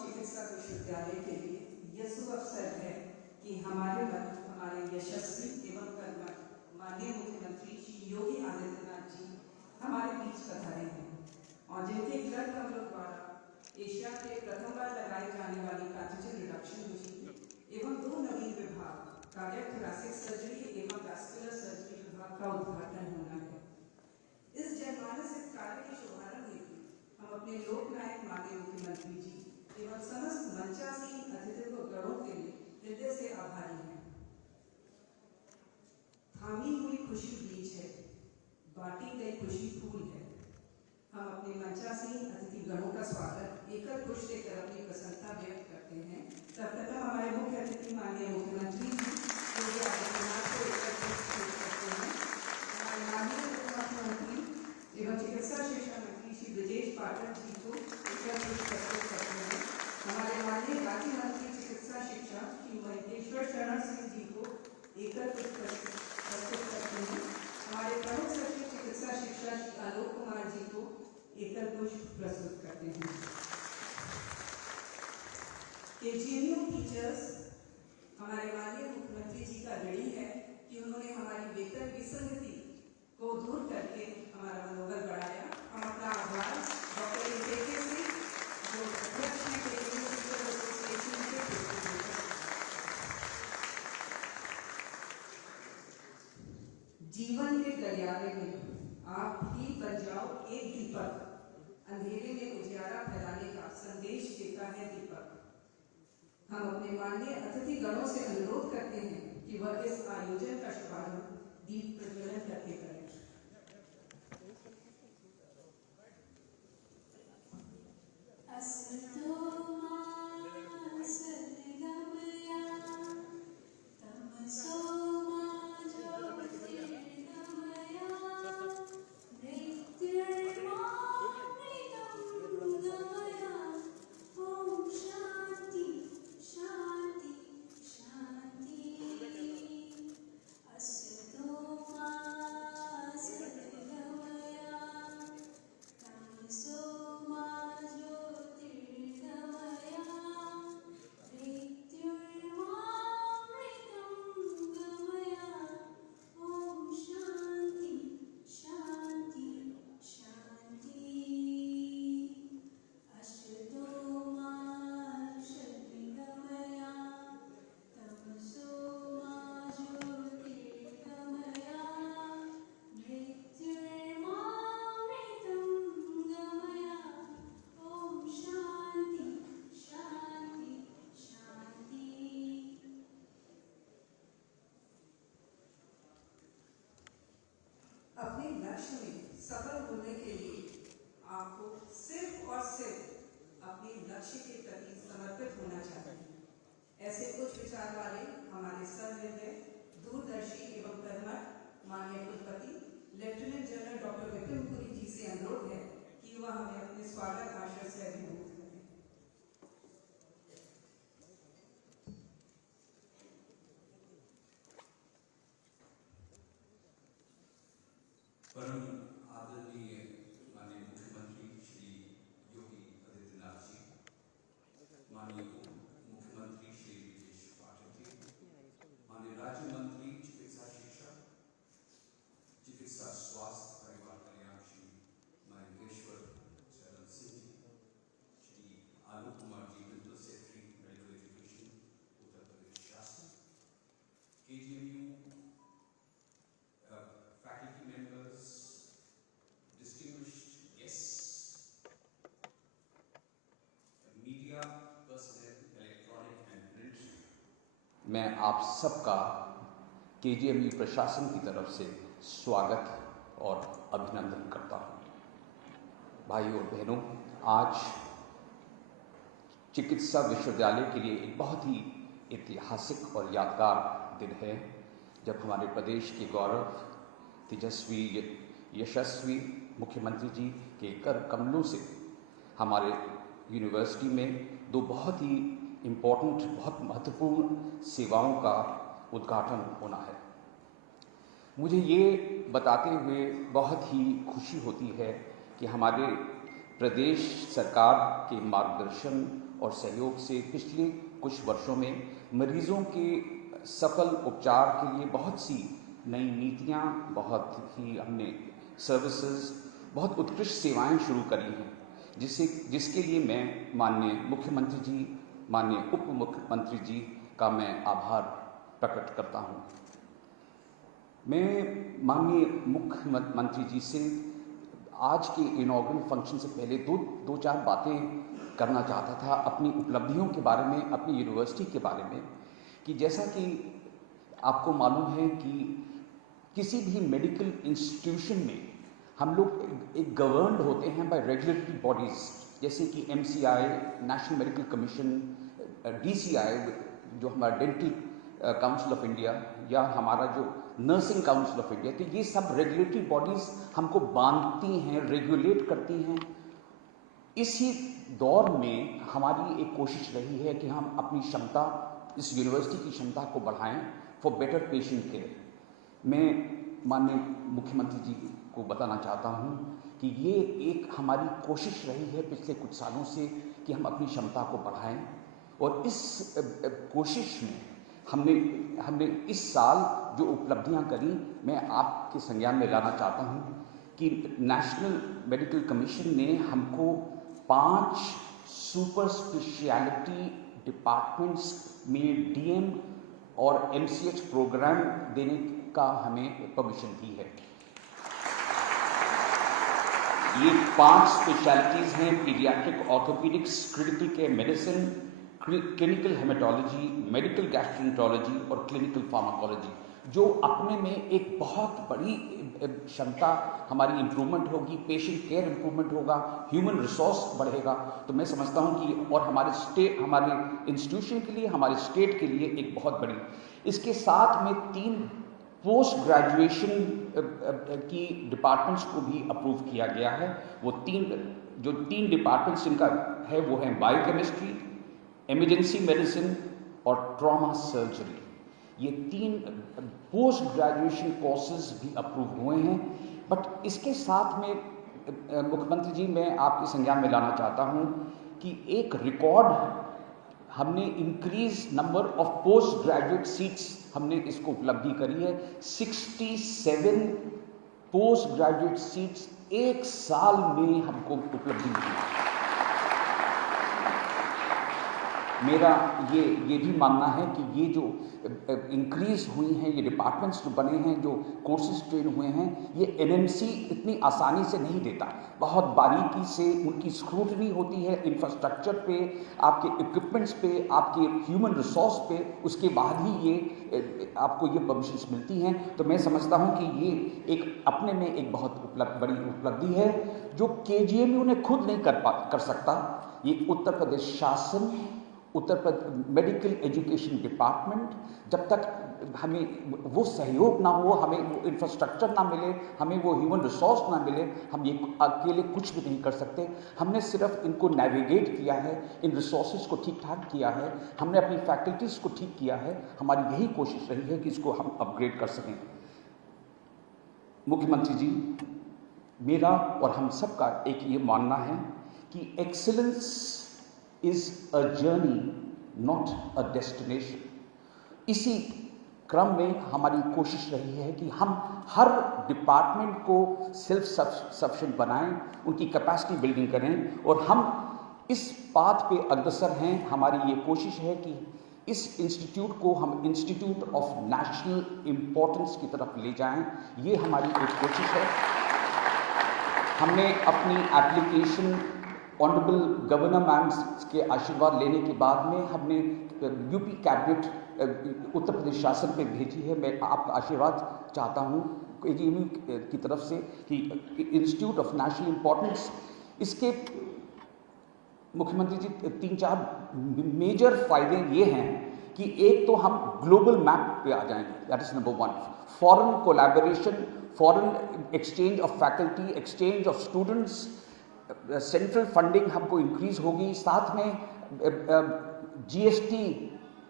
चिकित्सा विश्वविद्यालय के लिए यह शुभ अवसर है कि हमारे यशस्वी एवं कर्मठ माननीय मुख्यमंत्री श्री योगी आदित्यनाथ जी हमारे बीच पधारे हैं और जिनके कर कमलों द्वारा एशिया के प्रथम बार लगाई जाने वाली पैथोजन रिडक्शन मशीन एवं 2 नवीन विभाग कार्डियक थोरैसिक सर्जरी एवं वैस्कुलर सर्जरी विभाग का उद्घाटन होना है। इस जनमानस हित कार्य के शुभारंभ हेतु हम अपने लोकनायक माननीय मुख्यमंत्री जी एवं समस्त मंचासीन अतिथिगणों के लिए हृदय से आभारी हैं। थामी हुई खुशी बीज है, बांटी गई खुशी फूल है। हम अपने मंचासीन अतिथिगणों का स्वागत एकल पुष्प देकर अपनी प्रसन्नता व्यक्त करते हैं। तब हमारे मुख्य अतिथि माननीय मुख्यमंत्री जी योगी आदित्यनाथ को एकल पुष्प पेश करते हैं। हमारे माननीय मुख्यमंत्री एवं चिकित्सा शिक्षा मंत्री श्री ब्रजेश पाठक जी को एकल पुष्प प्रस्तुत करते हैं। हमारे माननीय राज्य मंत्री चिकित्सा शिक्षा श्री महेश्वर शरण सिंह जी को एकल पुष्प प्रस्तुत करते हैं। हमारे प्रमुख सचिव चिकित्सा शिक्षा श्री आलोक कुमार जी को एकल पुष्प प्रस्तुत करते हैं। केजीएमयू टीचर्स हमारे माननीय मुख्यमंत्री जी का ऋणी है कि उन्होंने हमारी वेतन विसंगति को दूर करके हमारा मनोबल बढ़ाया। हम अपना आभार डॉक्टर इंटेके से जो अध्यक्ष हैं केजीएमयू टीचर्स एसोसिएशन के जीवन के गलियारे में आप भी बन जाओ एक दीपक, अंधेरे में उजियारा फैलाने का संदेश देता है दीपक। हम अपने माननीय अतिथि गणों से अनुरोध करते हैं कि वह इस आयोजन का शुभारंभ दीप प्रज्वलन करके करें। अपने लक्ष्य में सफल होने के लिए आपको सिर्फ और सिर्फ अपने लक्ष्य के प्रति समर्पित होना चाहिए। ऐसे कुछ विचार वाले हमारे सहृदय दूरदर्शी एवं कर्मठ माननीय कुलपति lieutenant general doctor Vipin Puri ji से अनुरोध है कि वह हमें अपने स्वागत भाषण से अभिभूत करें। परम आदरणीय माननीय मुख्यमंत्री श्री योगी आदित्यनाथ जी, माननीय मुख्यमंत्री श्री ब्रजेश पाठक जी, माननीय राज्य मंत्री चिकित्सा शिक्षा, चिकित्सा स्वास्थ्य परिवार कल्याण श्री महेश्वर शरण सिंह जी, श्री आलोक कुमार जी, प्रिंसिपल सेक्रेटरी मेडिकल एजुकेशन उत्तर प्रदेश शासन, KGMU faculty members, distinguished guests, media personnel, electronic and print, मैं आप सबका केजीएमयू प्रशासन की तरफ से स्वागत और अभिनंदन करता हूँ। भाइयों और बहनों, आज चिकित्सा विश्वविद्यालय के लिए एक बहुत ही ऐतिहासिक और यादगार दिन है, जब हमारे प्रदेश के गौरव तेजस्वी यशस्वी मुख्यमंत्री जी के कर कमलों से हमारे यूनिवर्सिटी में 2 बहुत ही इम्पोर्टेंट, बहुत महत्वपूर्ण सेवाओं का उद्घाटन होना है। मुझे ये बताते हुए बहुत ही खुशी होती है कि हमारे प्रदेश सरकार के मार्गदर्शन और सहयोग से पिछले कुछ वर्षों में मरीजों के सफल उपचार के लिए बहुत सी नई नीतियाँ, बहुत ही हमने सर्विसेज, बहुत उत्कृष्ट सेवाएं शुरू करी हैं, जिसके लिए मैं माननीय मुख्यमंत्री जी, माननीय उप मुख्यमंत्री जी का मैं आभार प्रकट करता हूँ। मैं माननीय मुख्यमंत्री जी से आज के इनॉग्रेशन फंक्शन से पहले दो चार बातें करना चाहता था अपनी उपलब्धियों के बारे में, अपनी यूनिवर्सिटी के बारे में। कि जैसा कि आपको मालूम है कि किसी भी मेडिकल इंस्टीट्यूशन में हम लोग एक गवर्नड होते हैं बाय रेगुलेटरी बॉडीज़, जैसे कि MCI, national medical commission, DCI जो हमारा डेंटल काउंसिल ऑफ इंडिया, या हमारा जो नर्सिंग काउंसिल ऑफ इंडिया, तो ये सब रेगुलेटरी बॉडीज़ हमको बांधती हैं, रेगुलेट करती हैं। इसी दौर में हमारी एक कोशिश रही है कि हम अपनी क्षमता, इस यूनिवर्सिटी की क्षमता को बढ़ाएं फॉर बेटर पेशेंट केयर। मैं माननीय मुख्यमंत्री जी को बताना चाहता हूं कि ये एक हमारी कोशिश रही है पिछले कुछ सालों से कि हम अपनी क्षमता को बढ़ाएं, और इस कोशिश में हमने इस साल जो उपलब्धियां करी मैं आपके संज्ञान में लाना चाहता हूं कि नेशनल मेडिकल कमीशन ने हमको 5 सुपर स्पेशलिटी डिपार्टमेंट्स में DM और MCH प्रोग्राम देने का हमें परमिशन दी है। ये 5 स्पेशलिटीज़ हैं: paediatric orthopaedics, critical care medicine, clinical haematology, medical gastroenterology और क्लिनिकल फार्माकोलॉजी, जो अपने में एक बहुत बड़ी क्षमता हमारी इम्प्रूवमेंट होगी, पेशेंट केयर इम्प्रूवमेंट होगा, ह्यूमन रिसोर्स बढ़ेगा। तो मैं समझता हूँ कि और हमारे इंस्टीट्यूशन के लिए, हमारे स्टेट के लिए एक बहुत बड़ी, इसके साथ में 3 पोस्ट ग्रेजुएशन की डिपार्टमेंट्स को भी अप्रूव किया गया है। वो 3 डिपार्टमेंट्स इनका है वो है बायोकेमिस्ट्री, इमरजेंसी मेडिसिन और ट्रॉमा सर्जरी। ये 3 पोस्ट ग्रेजुएशन कोर्सेज भी अप्रूव हुए हैं। बट इसके साथ में मुख्यमंत्री जी, मैं आपके संज्ञान में लाना चाहता हूँ कि एक रिकॉर्ड हमने increase number of post graduate seats हमने इसको उपलब्धि करी है। 67 पोस्ट ग्रेजुएट सीट्स एक साल में हमको उपलब्धि मिली। मेरा ये भी मानना है कि ये जो इंक्रीज हुई हैं, ये डिपार्टमेंट्स जो बने हैं, जो कोर्सेज ट्रेन हुए हैं, ये NMC इतनी आसानी से नहीं देता। बहुत बारीकी से उनकी स्क्रूटनी होती है, इंफ्रास्ट्रक्चर पे, आपके इक्विपमेंट्स पे, आपके ह्यूमन रिसोर्स पे, उसके बाद ही ये आपको ये परमिशंस मिलती हैं। तो मैं समझता हूँ कि ये एक अपने में एक बहुत बड़ी उपलब्धि है जो KGMU ने खुद नहीं कर सकता। ये उत्तर प्रदेश शासन, Uttar Pradesh medical education department, जब तक हमें वो सहयोग ना हो, हमें वो इंफ्रास्ट्रक्चर ना मिले, हमें वो ह्यूमन रिसोर्स ना मिले, हम ये अकेले कुछ भी नहीं कर सकते। हमने सिर्फ इनको नेविगेट किया है, इन रिसोर्सेज को ठीक ठाक किया है, हमने अपनी फैकल्टीज़ को ठीक किया है। हमारी यही कोशिश रही है कि इसको हम अपग्रेड कर सकें। मुख्यमंत्री जी, मेरा और हम सबका एक ये मानना है कि excellence is a journey, not a destination। इसी क्रम में हमारी कोशिश रही है कि हम हर डिपार्टमेंट को सेल्फ सफिशिएंट बनाएं, उनकी कैपेसिटी बिल्डिंग करें, और हम इस पाथ पे अग्रसर हैं। हमारी ये कोशिश है कि इस इंस्टीट्यूट को हम इंस्टीट्यूट ऑफ नेशनल इम्पोर्टेंस की तरफ ले जाएं। ये हमारी एक कोशिश है। हमने अपनी एप्लीकेशन ऑनरेबल गवर्नर मैम के आशीर्वाद लेने के बाद में हमने यूपी कैबिनेट उत्तर प्रदेश शासन पे भेजी है। मैं आपका आशीर्वाद चाहता हूँ KGMU की तरफ से कि इंस्टीट्यूट ऑफ नेशनल इम्पोर्टेंस, इसके मुख्यमंत्री जी 3-4 मेजर फायदे ये हैं कि एक तो हम ग्लोबल मैप पे आ जाएंगे, that is number 1। Foreign collaboration, foreign exchange of faculty, exchange of students, central funding हमको इंक्रीज होगी। साथ में GST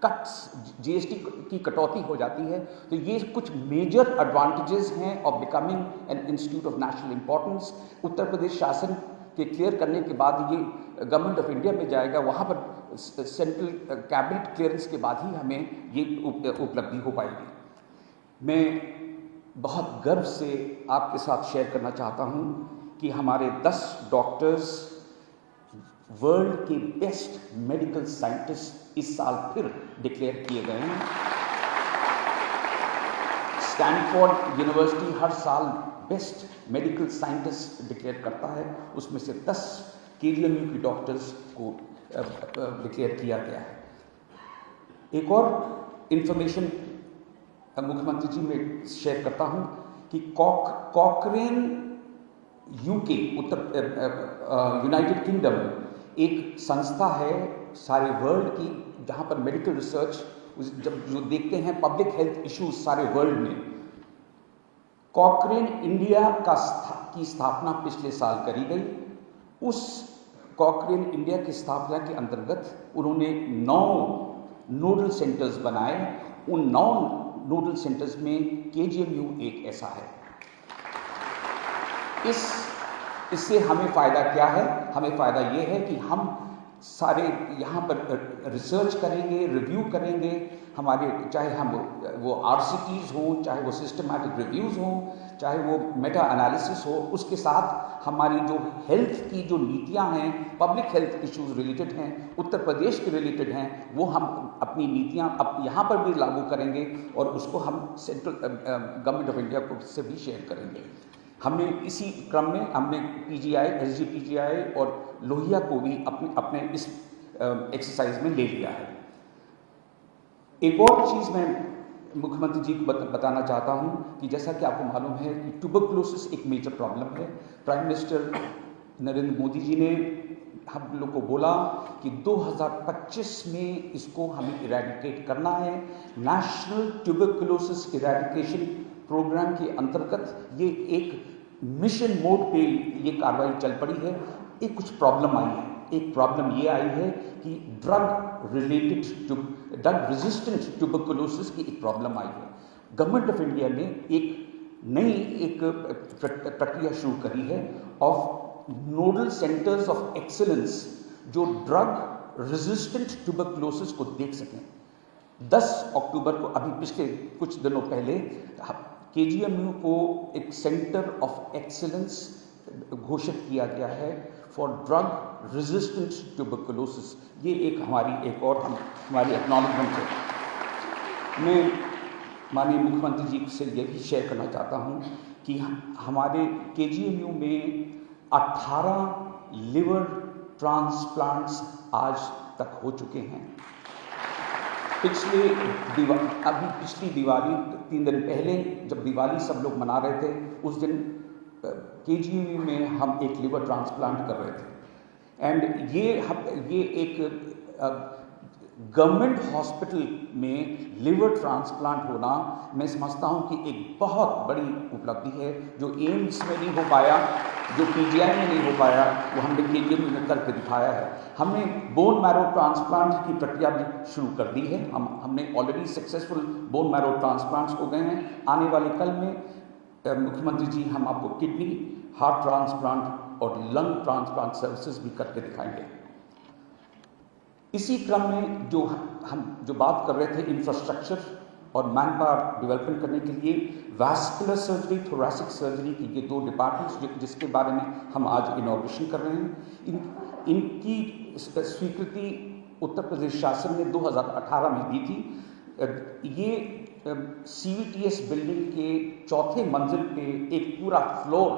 कट्स, GST की कटौती हो जाती है। तो ये कुछ मेजर एडवांटेजेस हैं of becoming an institute of national importance. Uttar Pradesh शासन के क्लियर करने के बाद ये गवर्नमेंट ऑफ इंडिया में जाएगा, वहाँ पर सेंट्रल कैबिनेट क्लियरेंस के बाद ही हमें ये उपलब्धि हो पाएगी। मैं बहुत गर्व से आपके साथ शेयर करना चाहता हूँ कि हमारे 10 डॉक्टर्स वर्ल्ड के बेस्ट मेडिकल साइंटिस्ट इस साल फिर डिक्लेयर किए गए हैं। स्टैनफोर्ड यूनिवर्सिटी हर साल बेस्ट मेडिकल साइंटिस्ट डिक्लेयर करता है, उसमें से 10 KGMU की डॉक्टर्स को डिक्लेयर किया गया है। एक और इंफॉर्मेशन मुख्यमंत्री जी में शेयर करता हूं कि कॉकरेन UK यूनाइटेड किंगडम एक संस्था है सारे वर्ल्ड की जहां पर मेडिकल रिसर्च जब जो देखते हैं पब्लिक हेल्थ इश्यूज सारे वर्ल्ड में, कॉकरेन इंडिया की स्थापना पिछले साल करी गई। उस कॉकरेन इंडिया की स्थापना के अंतर्गत उन्होंने 9 नोडल सेंटर्स बनाए। उन 9 नोडल सेंटर्स में KGMU एक ऐसा है। इससे हमें फ़ायदा क्या है? हमें फ़ायदा ये है कि हम सारे यहाँ पर रिसर्च करेंगे, रिव्यू करेंगे, हमारे चाहे हम वो RCTs हों, चाहे वो सिस्टमैटिक रिव्यूज़ हों, चाहे वो मेटा एनालिसिस हो, उसके साथ हमारी जो हेल्थ की जो नीतियाँ हैं, पब्लिक हेल्थ इश्यूज रिलेटेड हैं, उत्तर प्रदेश के रिलेटेड हैं, वो हम अपनी नीतियाँ यहाँ पर भी लागू करेंगे और उसको हम सेंट्रल गवर्नमेंट ऑफ इंडिया को से भी शेयर करेंगे। हमने इसी क्रम में हमने PGI, SGPGI और लोहिया को भी अपने इस एक्सरसाइज में ले लिया है। एक और चीज़ मैं मुख्यमंत्री जी को बताना चाहता हूं कि जैसा कि आपको मालूम है कि ट्यूबरकुलोसिस एक मेजर प्रॉब्लम है। प्राइम मिनिस्टर नरेंद्र मोदी जी ने हम लोग को बोला कि 2025 में इसको हमें इरेडिकेट करना है। नेशनल ट्यूबरकुलोसिस इरेडिकेशन प्रोग्राम के अंतर्गत ये एक मिशन मोड पे ये कार्रवाई चल पड़ी है। एक कुछ प्रॉब्लम आई है। एक प्रॉब्लम ये आई है कि ड्रग रेजिस्टेंट ट्यूबरकुलोसिस की एक प्रॉब्लम आई है। गवर्नमेंट ऑफ इंडिया ने एक नई प्रक्रिया शुरू करी है of nodal centres of excellence जो ड्रग रेजिस्टेंट ट्यूबरकुलोसिस को देख सकें। 10 अक्टूबर को अभी पिछले कुछ दिनों पहले KGMU को एक सेंटर ऑफ एक्सीलेंस घोषित किया गया है फॉर ड्रग रेजिस्टेंट ट्यूबरकुलोसिस। ये एक हमारी एक और हमारी एक्नॉलेजमेंट है। मैं माननीय मुख्यमंत्री जी से ये भी शेयर करना चाहता हूँ कि हमारे KGMU में 18 लिवर ट्रांसप्लांट्स आज तक हो चुके हैं। पिछली दिवाली 3 दिन पहले जब दिवाली सब लोग मना रहे थे, उस दिन KGMU में हम एक लिवर ट्रांसप्लांट कर रहे थे। एंड ये एक गवर्नमेंट हॉस्पिटल में लिवर ट्रांसप्लांट होना मैं समझता हूँ कि एक बहुत बड़ी उपलब्धि है। जो एम्स में नहीं हो पाया, जो PGI में नहीं हो पाया, वो हमने KGMU में करके दिखाया है। हमने बोन मैरो ट्रांसप्लांट की प्रक्रिया भी शुरू कर दी है। हमने already successful bone marrow transplants हो गए हैं। आने वाले कल में मुख्यमंत्री जी हम आपको किडनी, हार्ट ट्रांसप्लांट और लंग ट्रांसप्लांट सर्विसेज भी करके दिखाएंगे। इसी क्रम में हम जो बात कर रहे थे इंफ्रास्ट्रक्चर और मैन पावर डेवलपमेंट करने के लिए वैस्कुलर सर्जरी, थोरैसिक सर्जरी की ये 2 डिपार्टमेंट्स जिसके बारे में हम आज इनॉग्रेशन कर रहे हैं, इनकी स्वीकृति उत्तर प्रदेश शासन ने 2018 में दी थी। ये CVTS बिल्डिंग के 4थे मंजिल पे एक पूरा फ्लोर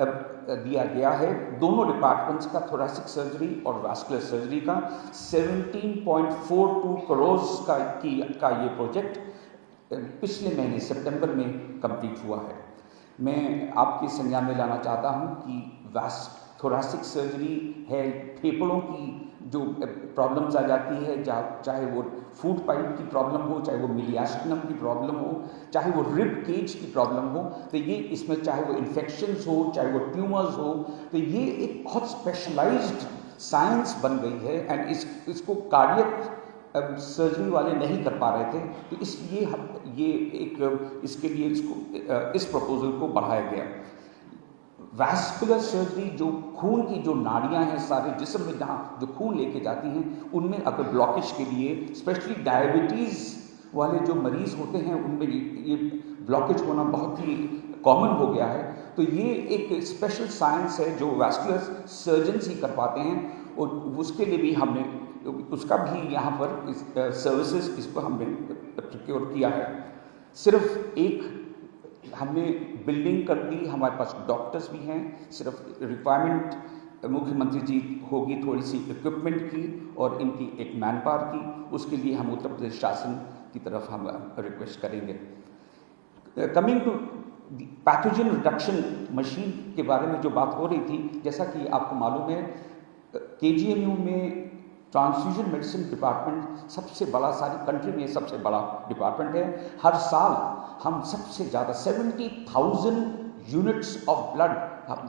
दिया गया है। दोनों डिपार्टमेंट्स का, थोरैसिक सर्जरी और वैस्कुलर सर्जरी का 17.42 करोड़ का ये प्रोजेक्ट पिछले महीने सितंबर में कंप्लीट हुआ है। मैं आपके संज्ञान में लाना चाहता हूं कि थोरैसिक सर्जरी है, फेफड़ों की जो प्रॉब्लम्स आ जाती है, चाहे वो फूड पाइप की प्रॉब्लम हो, चाहे वो मिलियास्टिनम की प्रॉब्लम हो, चाहे वो रिब केज की प्रॉब्लम हो, तो ये इसमें चाहे वो इन्फेक्शंस हो, चाहे वो ट्यूमर्स हो, तो ये एक बहुत स्पेशलाइज्ड साइंस बन गई है। एंड इसको कार्डियक सर्जरी वाले नहीं कर पा रहे थे, तो इसलिए इसके लिए इस प्रपोजल को बढ़ाया गया। वैस्कुलर सर्जरी, जो खून की जो नाड़ियां हैं सारे जिस्म में जहाँ जो खून लेके जाती हैं, उनमें अगर ब्लॉकेज के लिए, स्पेशली डायबिटीज़ वाले जो मरीज़ होते हैं उनमें ये ब्लॉकेज होना बहुत ही कॉमन हो गया है। तो ये एक स्पेशल साइंस है जो वैस्कुलर सर्जन्स ही कर पाते हैं, और उसके लिए भी हमने उसका भी यहाँ पर सर्विसेज इसको हमने प्रोक्योर किया है। सिर्फ एक हमने बिल्डिंग कर दी, हमारे पास डॉक्टर्स भी हैं, सिर्फ रिक्वायरमेंट मुख्यमंत्री जी होगी थोड़ी सी इक्विपमेंट की और इनकी एक मैन पावर की, उसके लिए हम उत्तर प्रदेश शासन की तरफ हम रिक्वेस्ट करेंगे। Coming to pathogen reduction machine के बारे में जो बात हो रही थी, जैसा कि आपको मालूम है KGMU में ट्रांसफ्यूजन मेडिसिन डिपार्टमेंट सबसे बड़ा, सारी कंट्री में सबसे बड़ा डिपार्टमेंट है। हर साल हम सबसे ज़्यादा 70,000 यूनिट्स ऑफ ब्लड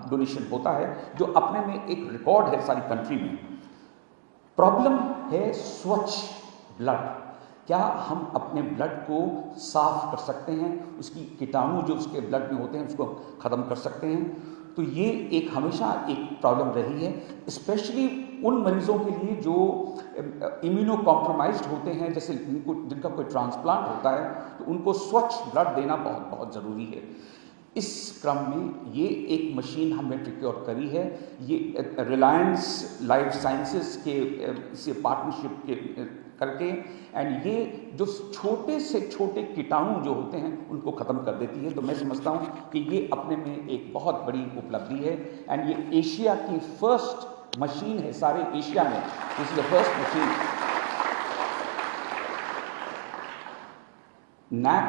डोनेशन होता है, जो अपने में एक रिकॉर्ड है सारी कंट्री में। प्रॉब्लम है स्वच्छ ब्लड। क्या हम अपने ब्लड को साफ कर सकते हैं, उसकी कीटाणु जो उसके ब्लड में होते हैं उसको ख़त्म कर सकते हैं? तो ये एक हमेशा एक प्रॉब्लम रही है, स्पेशली उन मरीजों के लिए जो इम्यूनो कॉम्प्रोमाइज्ड होते हैं, जैसे जिनका कोई ट्रांसप्लांट होता है, तो उनको स्वच्छ ब्लड देना बहुत बहुत ज़रूरी है। इस क्रम में ये एक मशीन हमने प्रोक्योर करी है, ये रिलायंस लाइफ साइंसेस के से पार्टनरशिप के करके, एंड ये जो छोटे से छोटे कीटाणु जो होते हैं उनको ख़त्म कर देती है। तो मैं समझता हूँ कि ये अपने में एक बहुत बड़ी उपलब्धि है, एंड ये एशिया की फर्स्ट मशीन है, सारे एशिया में this is the first machine. NAAC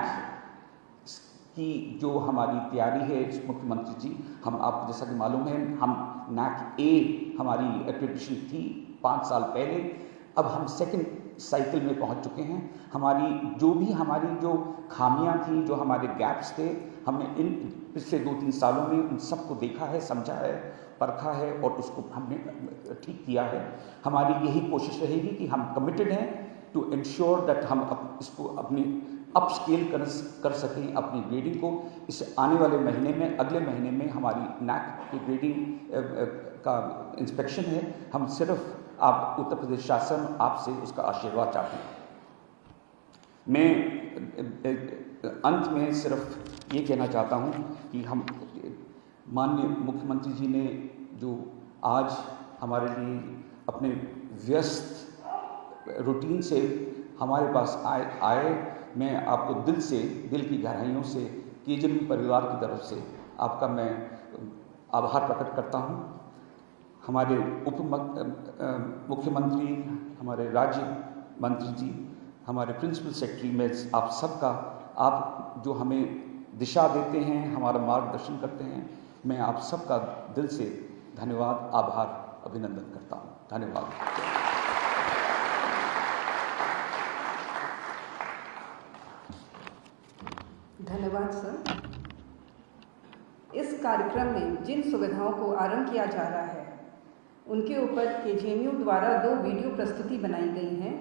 की जो हमारी तैयारी है मुख्यमंत्री जी, हम आपको जैसा कि मालूम है हम नैक ए हमारी एक्रेडिटेशन थी 5 साल पहले, अब हम सेकंड साइकिल में पहुंच चुके हैं। हमारी जो खामियां थी, जो हमारे गैप्स थे, हमने इन पिछले 2-3 सालों में उन सबको देखा है, समझा है, परखा है और उसको हमने ठीक किया है। हमारी यही कोशिश रहेगी कि हम कमिटेड हैं टू इंश्योर दैट हम इसको अपनी अपस्केल कर सकें अपनी ग्रेडिंग को। इस आने वाले महीने में, अगले महीने में हमारी नैक की ग्रेडिंग का इंस्पेक्शन है। हम सिर्फ आप उत्तर प्रदेश शासन आपसे उसका आशीर्वाद चाहते हैं। मैं अंत में सिर्फ ये कहना चाहता हूँ कि हम माननीय मुख्यमंत्री जी ने जो आज हमारे लिए अपने व्यस्त रूटीन से हमारे पास आए, मैं आपको दिल की गहराइयों से KGMU परिवार की तरफ से आपका मैं आभार प्रकट करता हूँ। हमारे उप मुख्यमंत्री, हमारे राज्य मंत्री जी, हमारे प्रिंसिपल सेक्रेटरी, मैं आप सबका, आप जो हमें दिशा देते हैं, हमारा मार्गदर्शन करते हैं, मैं आप सबका दिल से धन्यवाद, आभार, अभिनंदन करता हूँ। धन्यवाद। धन्यवाद सर। इस कार्यक्रम में जिन सुविधाओं को आरंभ किया जा रहा है उनके ऊपर KGMU द्वारा 2 वीडियो प्रस्तुति बनाई गई हैं,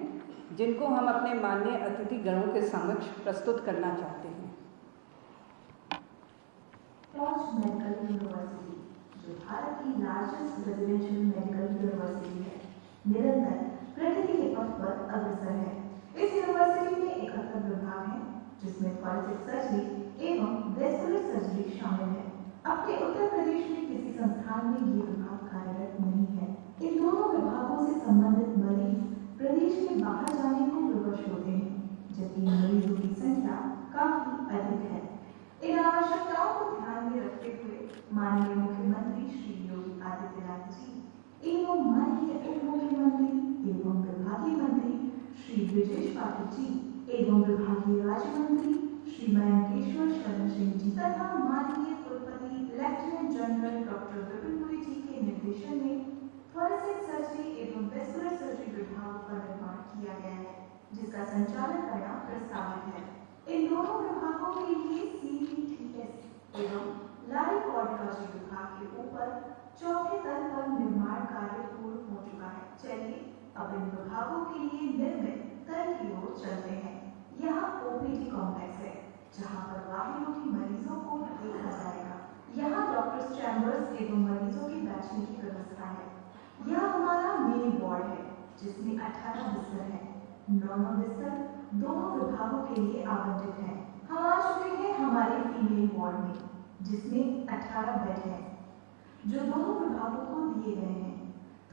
जिनको हम अपने माननीय अतिथि गणों के समक्ष प्रस्तुत करना चाहते हैं। टॉर्च मेडिकल यूनिवर्सिटी, जो भारत की लार्जेस्ट रेजिडेंशियल मेडिकल यूनिवर्सिटी है, निरंतर प्रगति के पथ पर अग्रसर है। इस यूनिवर्सिटी में 71 विभाग हैं, जिसमें थोरेसिक सर्जरी एवं वैस्कुलर सर्जरी शामिल है। अपने उत्तर प्रदेश में किसी संस्थान में ये विभाग कार्यरत नहीं है। इन दोनों विभागों से संबंधित मरीज प्रदेश के बाहर जाने को विवश होते हैं, जबकि मरीजों की संख्या काफी अधिक है। इन आवश्यकताओं को ध्यान में रखते हुए माननीय मुख्यमंत्री श्री योगी आदित्यनाथ जी एवं माननीय उप मुख्यमंत्री एवं विभागीय मंत्री श्री ब्रजेश पाठक जी एवं विभागीय राज्य मंत्री श्री मयंकेश्वर शरण सिंह जी तथा माननीय कुलपति lieutenant general doctor Vipin Puri ji के निर्देशन में थोरेसिक सर्जरी एवं वैस्कुलर सर्जरी विभागों का निर्माण किया गया है, जिसका संचालन करना प्रस्तावित है। इन दोनों विभागों के लिए CPTS एवं लाइकोलॉजी विभाग के ऊपर चौथे तल पर निर्माण कार्य पूर्ण हो चुका है। चलिए अब इन विभागों के लिए निर्मित तल की ओर चलते हैं। यहाँ OPD कॉम्प्लेक्स है, जहाँ पर वाहियों की मरीजों को देखा जाएगा। यहाँ डॉक्टर चैम्बर्स एवं मरीजों के बैठने की व्यवस्था है। यह हमारा मेन वार्ड है जिसमें 18 बिस्तर है। 9 बिस्तर दोनों विभागों के लिए आवंटित है। हम आ चुके हैं हमारे फीमेल वार्ड में जिसमें 18 बेड है जो दोनों विभागों को दिए गए हैं।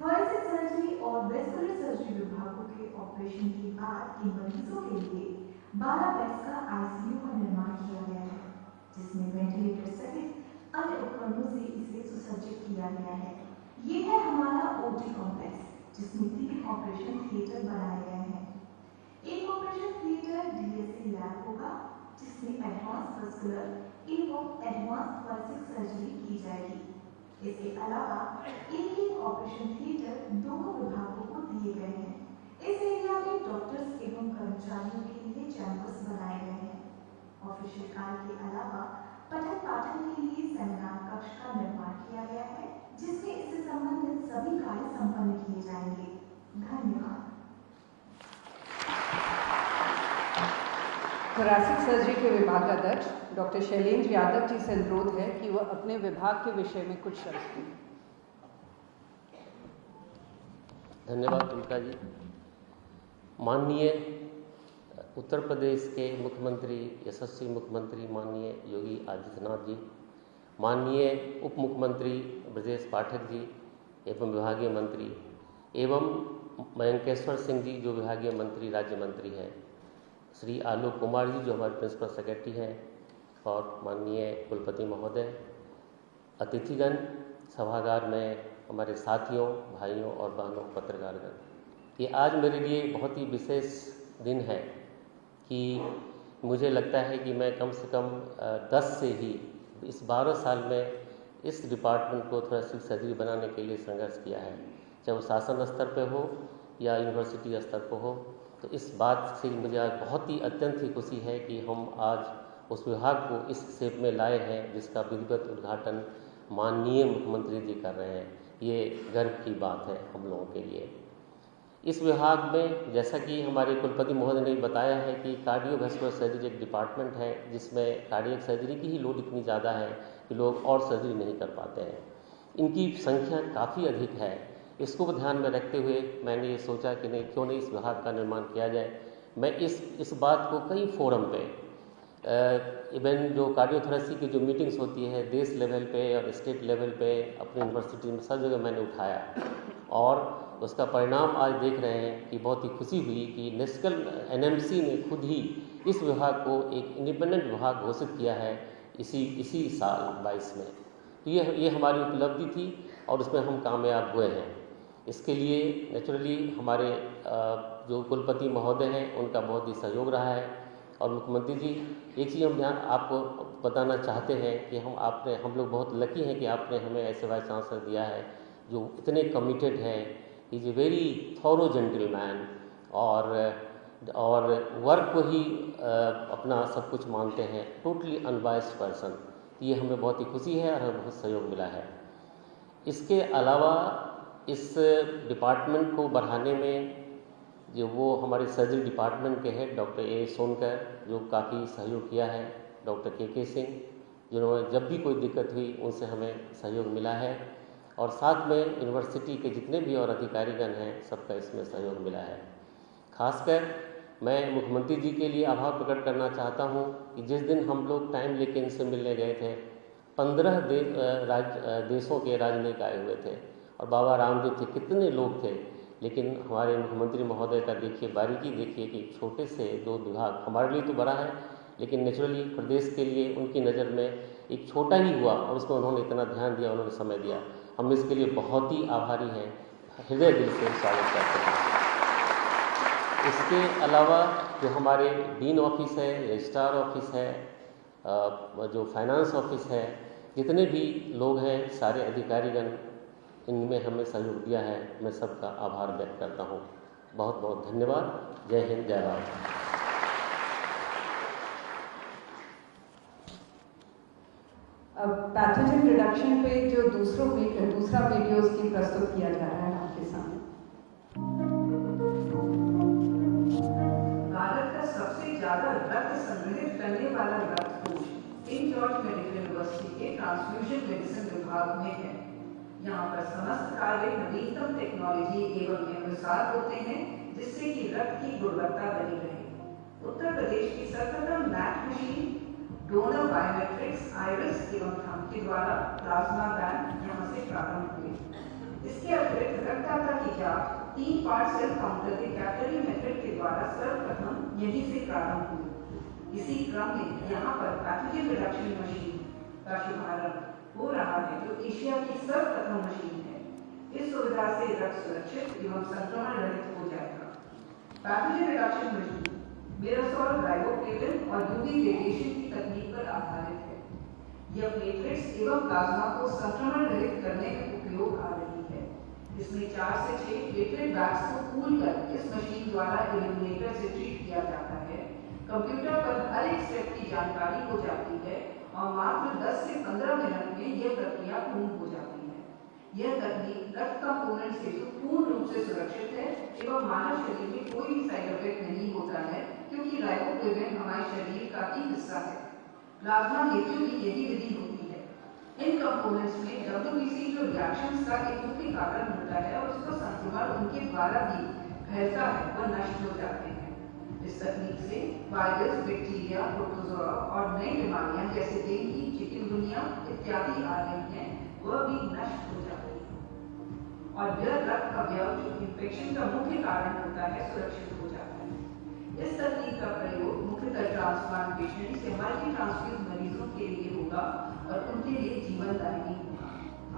थोरेसिक सर्जरी और वेस्कुलर सर्जरी विभागों के ऑपरेशन के बाद इन मरीजों के लिए 12 बेड्स का आईसीयू का निर्माण किया गया है जिसमें वेंटिलेटर सहित अन्य उपकरणों से इसे सुसज्जित किया गया है। ये है हमारा ओटी कॉम्प्लेक्स जिसमें 3 ऑपरेशन थिएटर बनाए गए हैं। एक ऑपरेशन थिएटर डीएससी लैब होगा जिसमें एडवांस वेस्कुलर एवं एडवांस थोरेसिक सर्जरी की जाएगी। इसके अलावा एक ऑपरेशन थिएटर दोनों विभागों को दिए गए हैं। इस एरिया में डॉक्टर्स एवं कर्मचारियों के लिए चैम्बर्स बनाए गए हैं। ऑफिशियल कार्य के अलावा पठन पाठन के लिए सेमिनार कक्ष का निर्माण किया गया है जिसमें इससे संबंधित सभी कार्य संपन्न किए जाएंगे। धन्यवाद। थोरेसिक सर्जरी के विभागाध्यक्ष डॉक्टर शैलेंद्र यादव जी से अनुरोध है कि वह अपने विभाग के विषय में कुछ शब्द कहें। धन्यवाद उनका जी। माननीय उत्तर प्रदेश के मुख्यमंत्री, यशस्वी मुख्यमंत्री माननीय योगी आदित्यनाथ जी, माननीय उप मुख्यमंत्री ब्रजेश पाठक जी एवं विभागीय मंत्री एवं मयंकेश्वर सिंह जी जो विभागीय मंत्री राज्य मंत्री हैं, श्री आलोक कुमार जी जो हमारे प्रिंसिपल सेक्रेटरी हैं, और माननीय कुलपति महोदय, अतिथिगण, सभागार में हमारे साथियों, भाइयों और बहनों, पत्रकारगण, ये आज मेरे लिए बहुत ही विशेष दिन है कि मुझे लगता है कि मैं कम से कम 10 से ही इस 12 साल में इस डिपार्टमेंट को थोरेसिक सर्जरी बनाने के लिए संघर्ष किया है, चाहे वो शासन स्तर पर हो या यूनिवर्सिटी स्तर पर हो। तो इस बात से मुझे आज बहुत ही अत्यंत ही खुशी है कि हम आज उस विभाग को इस शेप में लाए हैं जिसका विधिवत उद्घाटन माननीय मुख्यमंत्री जी कर रहे हैं। ये गर्व की बात है हम लोगों के लिए। इस विभाग में जैसा कि हमारे कुलपति महोदय ने बताया है कि कार्डियोवैस्कुलर सर्जरी एक डिपार्टमेंट है जिसमें कार्डियक सर्जरी की ही लोड इतनी ज़्यादा है कि लोग और सर्जरी नहीं कर पाते हैं। इनकी संख्या काफ़ी अधिक है। इसको ध्यान में रखते हुए मैंने ये सोचा कि नहीं, क्यों नहीं इस विभाग का निर्माण किया जाए। मैं इस बात को कई फोरम पे, इवन जो कार्डियोथोरेसी की जो मीटिंग्स होती है देश लेवल पे और स्टेट लेवल पे, अपनी यूनिवर्सिटी में सब जगह मैंने उठाया और उसका परिणाम आज देख रहे हैं कि बहुत ही खुशी हुई कि नेशनल एनएमसी ने खुद ही इस विभाग को एक इंडिपेंडेंट विभाग घोषित किया है इसी साल 22 में। तो ये हमारी उपलब्धि थी और उसमें हम कामयाब हुए हैं। इसके लिए नेचुरली हमारे जो कुलपति महोदय हैं उनका बहुत ही सहयोग रहा है। और मुख्यमंत्री जी, एक चीज़ हम आपको बताना चाहते हैं कि हम लोग बहुत लकी हैं कि आपने हमें ऐसे वाइस चांसलर दिया है जो इतने कमिटेड हैं। Is a very thorough gentleman और वर्क को ही अपना सब कुछ मानते हैं, टोटली अनबायस्ड पर्सन। ये हमें बहुत ही खुशी है और हमें बहुत सहयोग मिला है। इसके अलावा इस डिपार्टमेंट को बढ़ाने में जो वो हमारे सर्जरी डिपार्टमेंट के हेड डॉक्टर ए सोनकर जो काफ़ी सहयोग किया है, डॉक्टर के सिंह जिन्होंने जब भी कोई दिक्कत हुई उनसे हमें सहयोग मिला है, और साथ में यूनिवर्सिटी के जितने भी और अधिकारीगण हैं सबका इसमें सहयोग मिला है। खासकर मैं मुख्यमंत्री जी के लिए आभार प्रकट करना चाहता हूँ कि जिस दिन हम लोग टाइम लेके इनसे मिलने गए थे 15 देशों के राजनयिक आए हुए थे और बाबा रामदेव थे, कितने लोग थे। लेकिन हमारे मुख्यमंत्री महोदय का देखिए, बारीकी देखिए कि छोटे से 2 विभाग हमारे लिए तो बड़ा है, लेकिन नेचुरली प्रदेश के लिए उनकी नज़र में एक छोटा ही हुआ और उसमें उन्होंने इतना ध्यान दिया, उन्होंने समय दिया। हम इसके लिए बहुत ही आभारी हैं, हृदय दिल से स्वागत करते हैं। इसके अलावा जो हमारे डीन ऑफिस है, रजिस्ट्रार ऑफिस है, जो फाइनेंस ऑफिस है, जितने भी लोग हैं, सारे अधिकारीगण, इनमें हमें सहयोग दिया है। मैं सबका आभार व्यक्त करता हूँ। बहुत बहुत धन्यवाद। जय हिंद, जय भारत। अब पैथोजन रिडक्शन पे जो दूसरा वीडियो की प्रस्तुत किया जा रहा है आपके सामने। भारत का सबसे ज्यादा रक्त संग्रहित करने वाला रक्त कोष किंग जॉर्ज मेडिकल यूनिवर्सिटी के ट्रांसफ्यूजन मेडिसिन विभाग में है। यहाँ पर समस्त कार्य नवीनतम टेक्नोलॉजी एवं अनुसार होते हैं, जिससे कि रक्त की गुणवत्ता बनी रहे। उत्तर प्रदेश की सर्वप्रथम मैट मशीन डोनर बायोमेट्रिक्स आइरिस एवं थंब के द्वारा प्लाज्मा बैंक यहाँ से प्रारंभ हुए। इसके अतिरिक्त रक्तदाता की जांच 3 पार्ट सेल काउंटर के कैपिलरी मेथड के द्वारा सर्वप्रथम यहीं से प्रारंभ हुई। इसी क्रम में यहाँ पर पैथोजन रिडक्शन मशीन का शुभारंभ हो रहा है, जो एशिया की सर्वप्रथम मशीन है। इस सुविधा से रक्त सुरक्षित एवं संक्रमण रहित हो जाएगा। पैथोजन रिडक्शन मशीन मेरासोल राइबोफ्लेविन और यूवी रेडिएशन की तकनीक पर आधारित है। यह प्लेटलेट्स एवं प्लाज्मा को संक्रमण रहित करने में उपयोग आ रही है। इसमें 4 से 6 प्लेटलेट बैग्स को कूल कर इस मशीन द्वारा इल्यूमिनेटर से ट्रीट किया जाता है। कंप्यूटर पर हर एक स्टेप की जानकारी हो जाती है और मात्र 10 से 15 मिनट में यह प्रक्रिया पूर्ण हो जाती है। यह तकनीक रक्त कंपोनेंट से पूर्ण रूप से सुरक्षित है एवं मानव शरीर में कोई भी साइड इफेक्ट नहीं होता है, क्योंकि राइबोफ्लेविन हमारे शरीर का ही हिस्सा है। प्लाज्मा हेतु भी यही विधि होती है। इन कंपोनेंट्स में WBC जो रिएक्शंस का एक मुख्य कारण होता है और उसका संक्रमण उनके द्वारा भी फैलता है, वह नष्ट हो जाते हैं। इस तकनीक से वायरस, बैक्टीरिया, प्रोटोजोआ और नई बीमारियां जैसे डेंगू, चिकनगुनिया इत्यादि आ रही हैं, वह भी नष्ट हो जाती है और यह रक्त अवयव जो इन्फेक्शन का मुख्य कारण होता है, सुरक्षित हो जाता है। इस तकनीक का प्रयोग मुख्यतः ट्रांसप्लांटेशन से मल्टी ट्रांसफ्यूज मरीजों के लिए होगा और उनके लिए जीवनदायी होगा।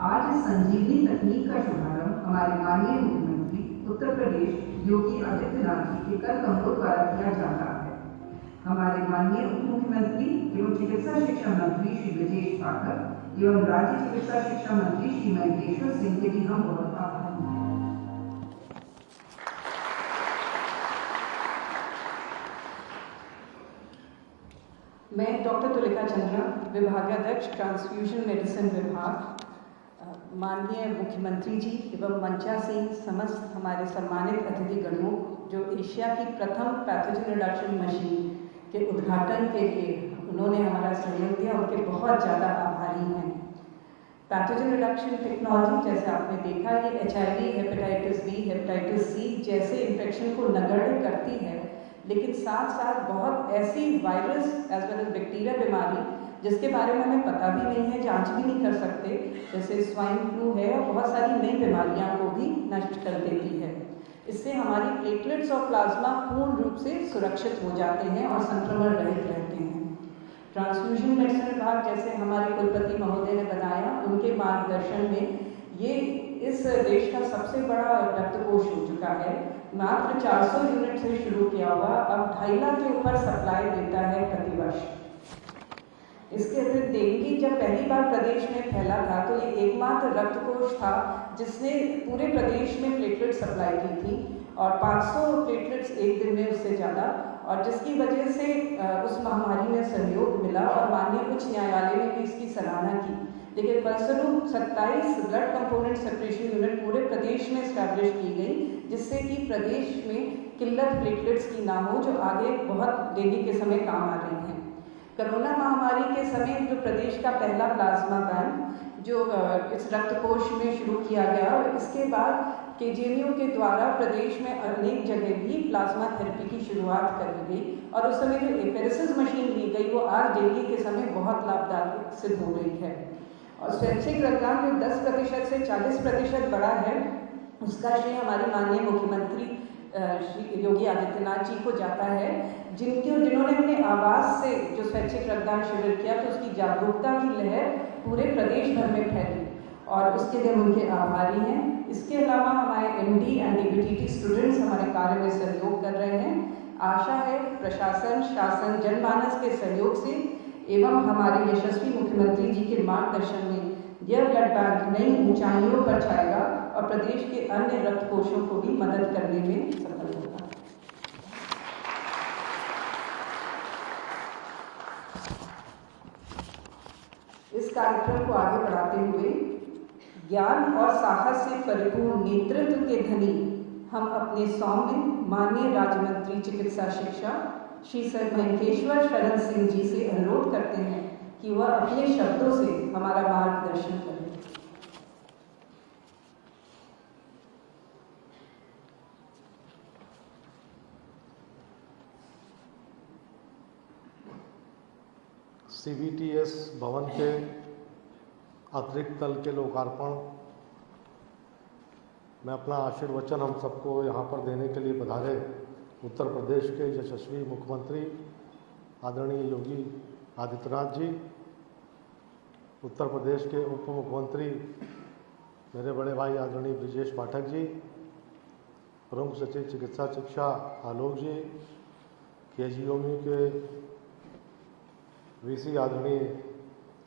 आज इस संजीवनी तकनीक का शुभारंभ हमारे माननीय मुख्यमंत्री उत्तर प्रदेश योगी आदित्यनाथ जी के कर कमलों द्वारा किया जा रहा है। हमारे माननीय उप मुख्यमंत्री एवं चिकित्सा शिक्षा मंत्री श्री ब्रजेश पाठक एवं राज्य चिकित्सा शिक्षा मंत्री श्री महेश्वर सिंह के भी हम बहुत आभारी हैं। मैं डॉक्टर तुलिका चंद्रा, विभागाध्यक्ष ट्रांसफ्यूजन मेडिसिन विभाग, माननीय मुख्यमंत्री जी एवं मंचासीन समस्त हमारे सम्मानित अतिथिगणों जो एशिया की प्रथम पैथोजन रिडक्शन मशीन के उद्घाटन के लिए उन्होंने हमारा सहयोग दिया, उनके बहुत ज़्यादा आभारी हैं। पैथोजन रिडक्शन टेक्नोलॉजी जैसे आपने देखा, ये HIV, hepatitis B, hepatitis C जैसे इन्फेक्शन को नगण्य करती है, लेकिन साथ साथ बहुत ऐसी virus as well as bacteria बीमारी जिसके बारे में हमें पता भी नहीं है, जांच भी नहीं कर सकते, जैसे स्वाइन फ्लू है और बहुत सारी नई बीमारियां को भी नष्ट कर देती है। इससे हमारी प्लेटलेट्स और प्लाज्मा पूर्ण रूप से सुरक्षित हो जाते हैं और संक्रमण रहित रहते हैं। ट्रांसफ्यूजन मेडिसिन विभाग जैसे हमारे कुलपति महोदय ने बताया, उनके मार्गदर्शन में ये इस देश का सबसे बड़ा रक्तकोष हो चुका है। मात्र 400 यूनिट से शुरू किया हुआ अब 2.5 लाख के ऊपर सप्लाई देता है प्रतिवर्ष। इसके अतिरिक्त डेंगू जब पहली बार प्रदेश में फैला था तो ये एकमात्र रक्तकोष था जिसने पूरे प्रदेश में प्लेटलेट सप्लाई की थी और 500 प्लेटलेट्स एक दिन में, उससे ज़्यादा, और जिसकी वजह से उस महामारी में सहयोग मिला और माननीय उच्च न्यायालय ने भी इसकी सराहना की। लेकिन फलस्वरूप 27 ब्लड कंपोनेंट सेपरेशन यूनिट पूरे प्रदेश में स्टैब्लिश की गई, जिससे कि प्रदेश में किल्लत प्लेटलेट्स की ना हो, जो आगे बहुत डेंगू के समय काम आ रही हैं। कोरोना महामारी के समय जो प्रदेश का पहला प्लाज्मा बैंक जो इस रक्तकोष में शुरू किया गया और इसके बाद KGMU के द्वारा प्रदेश में अनेक जगह भी प्लाज्मा थेरेपी की शुरुआत कर दी गई और उस समय जो एपेरेसिस मशीन ली गई वो आज डेंगू के समय बहुत लाभदायक सिद्ध हो रही है। और स्वैच्छिक रक्तदान जो 10% से 40% बढ़ा है, उसका श्रेय हमारे माननीय मुख्यमंत्री श्री योगी आदित्यनाथ जी को जाता है, जिन्होंने अपने आवास से जो स्वैच्छिक रक्तदान शिविर किया तो उसकी जागरूकता की लहर पूरे प्रदेश भर में फैली और उसके लिए उनके आभारी हैं। इसके अलावा हमारे MD एंड DBTT स्टूडेंट्स हमारे कार्य में सहयोग कर रहे हैं। आशा है प्रशासन, शासन, जनमानस के सहयोग से एवं हमारे यशस्वी मुख्यमंत्री जी के मार्गदर्शन में यह ब्लड बैंक नई ऊंचाइयों पर छाएगा और प्रदेश के अन्य रक्तकोषों को भी मदद करने में सफल होगा। इस कार्यक्रम को आगे बढ़ाते हुए ज्ञान और साहस से परिपूर्ण नेतृत्व के धनी हम अपने सौम्य माननीय राज्य मंत्री चिकित्सा शिक्षा श्री सर महेश्वर शरण सिंह जी से अनुरोध करते हैं कि वह अपने शब्दों से हमारा मार्गदर्शन करें। CBTS भवन के अतिरिक्त तल के लोकार्पण मैं अपना आशीर्वचन हम सबको यहाँ पर देने के लिए पधारे उत्तर प्रदेश के यशस्वी मुख्यमंत्री आदरणीय योगी आदित्यनाथ जी, उत्तर प्रदेश के उप मुख्यमंत्री मेरे बड़े भाई आदरणीय ब्रिजेश पाठक जी, प्रमुख सचिव चिकित्सा शिक्षा आलोक जी, KGMU के VC आदरणीय